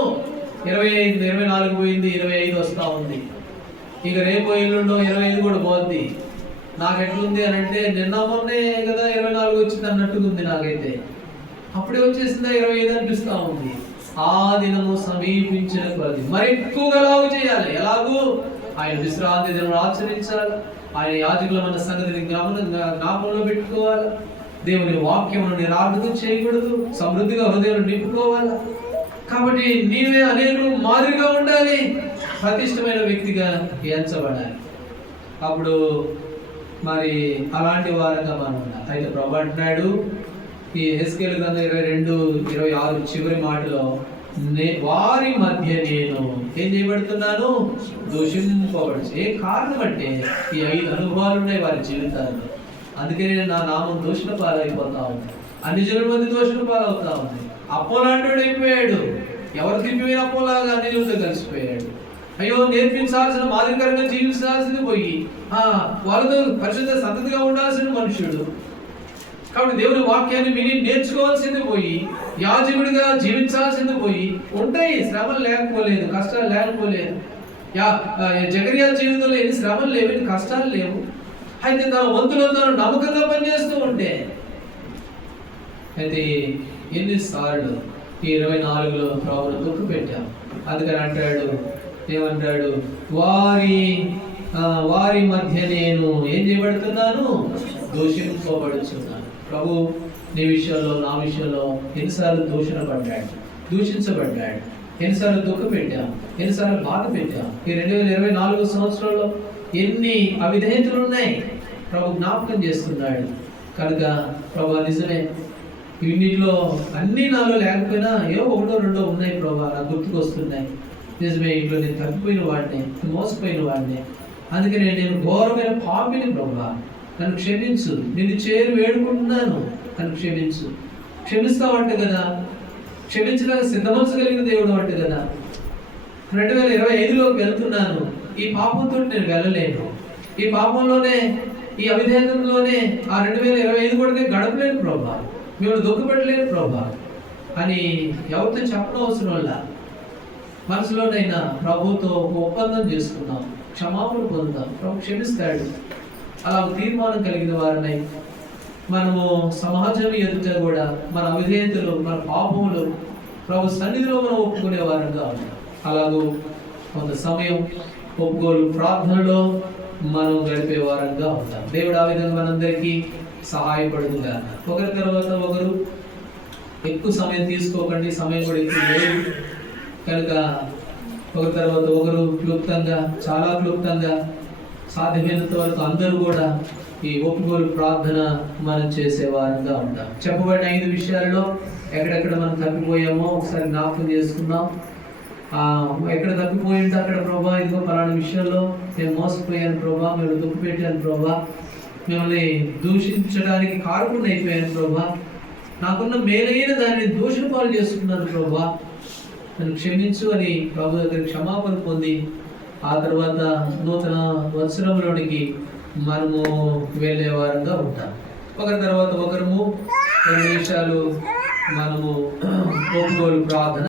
24 పోయింది, 25 వస్తా ఉంది. ఇక రేపు ఎల్లుండో 25 కూడా పోద్ది. నాకు ఎట్లుంది అని అంటే నిన్న మొన్నే కదా 24 వచ్చింది అన్నట్టుగా ఉంది నాకైతే. అప్పుడే వచ్చేసిందా 25 అనిపిస్తా ఉంది. ఆ దినము సమీపించిన కొలది మరి ఎక్కువగా లాగు చేయాలి. ఎలాగూ ఆయన విశ్రాంతి దినం ఆచరించాలి. ఆయన యాజకుల మన సంగతిని జ్ఞాపకంలో పెట్టుకోవాలి. దేవుని వాక్యమును నిరార్థకం చేయకూడదు. సమృద్ధిగా హృదయాలు నింపుకోవాలి. కాబట్టి నీవే అనేకులు మాదిరిగా ఉండాలి, ప్రతిష్టమైన వ్యక్తిగా ఎంచబడాలి. అప్పుడు మరి అలాంటి వారంగా మనం ఉండాలి. అయితే ప్రభు అంటున్నాడు ఈ హెస్కేలు గ్రంథం 22:26 చివరి మాటలో, వారి మధ్య నేను ఏం చేయబడుతున్నాను? దూషింపబడు. ఏ కారణం అంటే ఈ 5 అనుభవాలు ఉన్నాయి వారి జీవితాల్లో. అందుకనే నా నామం దూషణ పాలైపోతా ఉంది, అన్ని జనుల మధ్య దూషణ పాలవుతా ఉంది. అపోలాంటి అయిపోయాడు. ఎవరు తిప్పిపోయిన అపోలాగా అన్ని జనులతో కలిసిపోయాడు. అయ్యో నేర్పించాల్సిన మాదిరికరంగా జీవించాల్సింది పోయి వాళ్ళతో పరిశుద్ధ సంతతిగా ఉండాల్సిన మనుషుడు. కాబట్టి దేవుని వాక్యాన్ని విని నేర్చుకోవాల్సింది పోయి యాజకుడిగా జీవించాల్సింది పోయి ఉంటాయి. శ్రమలు లేకపోలేదు, కష్టాలు లేకపోలేదు. జకరియా జీవితంలో ఎన్ని శ్రమలు లేవు, ఎన్ని కష్టాలు లేవు. అయితే తన వంతులో తాను నమ్మకంగా పనిచేస్తూ ఉంటే, అయితే ఎన్నిసార్లు ఈ 24లో ప్రభువును దుఃఖ పెట్టాం. అందుకని అంటాడు, ఏమంటాడు? వారి మధ్య నేను ఏం చేయబడుతున్నాను? దూషింపబడుచున్నాను. ప్రభు నీ విషయంలో నా విషయంలో ఎన్నిసార్లు దూషించబడ్డాడు, ఎన్నిసార్లు దుఃఖ పెట్టాం, ఎన్నిసార్లు బాధ పెట్టాం. ఈ 2024 సంవత్సరంలో ఎన్ని అవిధేయతలు ఉన్నాయి ప్రభు జ్ఞాపకం చేస్తున్నాడు. కనుక ప్రభు నిజమే, వీటిలో అన్ని నాలో లేకపోయినా ఏవో 1-2 ఉన్నాయి ప్రభు, నాకు గుర్తుకు వస్తున్నాయి. నిజమే, ఇంట్లో నేను తగ్గిపోయిన వాడిని, మోసపోయిన వాడిని. అందుకనే నేను ఘోరమైన పాపిని ప్రభు, నన్ను క్షమించు, నిన్ను చేరి వేడుకుంటున్నాను, నన్ను క్షమించు. క్షమిస్తావంటే కదా, క్షమించడానికి సిద్ధమనసు కలిగిన దేవుడు అంటే కదా. 2025లోకి వెళ్తున్నాను, ఈ పాపంతో నేను వెళ్ళలేను, ఈ పాపంలోనే ఈ అవిధేయతలోనే ఆ 2025 కూడా నేను గడపలేను ప్రభా, మిమ్మల్ని దుఃఖపెట్టలేను ప్రభా అని ఎవరితో చెప్పనవసరం వల్ల మనసులోనైనా ప్రభుతో ఒక ఒప్పందం చేసుకున్నాం, క్షమాపణ పొందుతాం, ప్రభు క్షమిస్తాడు. అలా తీర్మానం కలిగిన వారినై మనము సమాజం ఎదుట కూడా మన అవిధేయతలు, మన పాపములు ప్రభు సన్నిధిలో మనం ఒప్పుకునే వారంగా ఉంటాం. అలాగూ కొంత సమయం ఒప్పుకోలు ప్రార్థనలో మనం గడిపే వారంగా ఉంటాం. దేవుడు ఆ విధంగా మనందరికీ సహాయపడుతుందా. ఒకరి తర్వాత ఒకరు ఎక్కువ సమయం తీసుకోకండి, సమయం కూడా ఎక్కువ లేదు కనుక ఒకరి తర్వాత ఒకరు క్లుప్తంగా, చాలా క్లుప్తంగా సాధ్యమైనంత వరకు అందరూ కూడా ఈ ఒప్పుకోలు ప్రార్థన మనం చేసేవారంగా ఉంటాం. చెప్పబడిన 5 విషయాలలో ఎక్కడెక్కడ మనం తప్పిపోయామో ఒకసారి జ్ఞాపకం చేసుకుందాం. ఎక్కడ తప్పిపోయి ఉంటే అక్కడ ప్రభా ఇదిగో పలానా విషయంలో నేను మోసపోయాను ప్రభా, మిమ్మల్ని దుఃఖ పెట్టాను ప్రభా, మిమ్మల్ని దూషించడానికి కారకుండా అయిపోయాను ప్రభా, నాకున్న మేలైన దాన్ని దూషణ పాలు చేసుకున్నాను ప్రభా, నన్ను క్షమించు అని ప్రభు దగ్గర క్షమాపణ పొంది ఆ తర్వాత నూతన వత్సరంలోనికి మనము వెళ్ళే వారంగా ఉంటాం. ఒకరి తర్వాత ఒకరము కొన్ని నిమిషాలు మనము ఒప్పుకోలు ప్రార్థన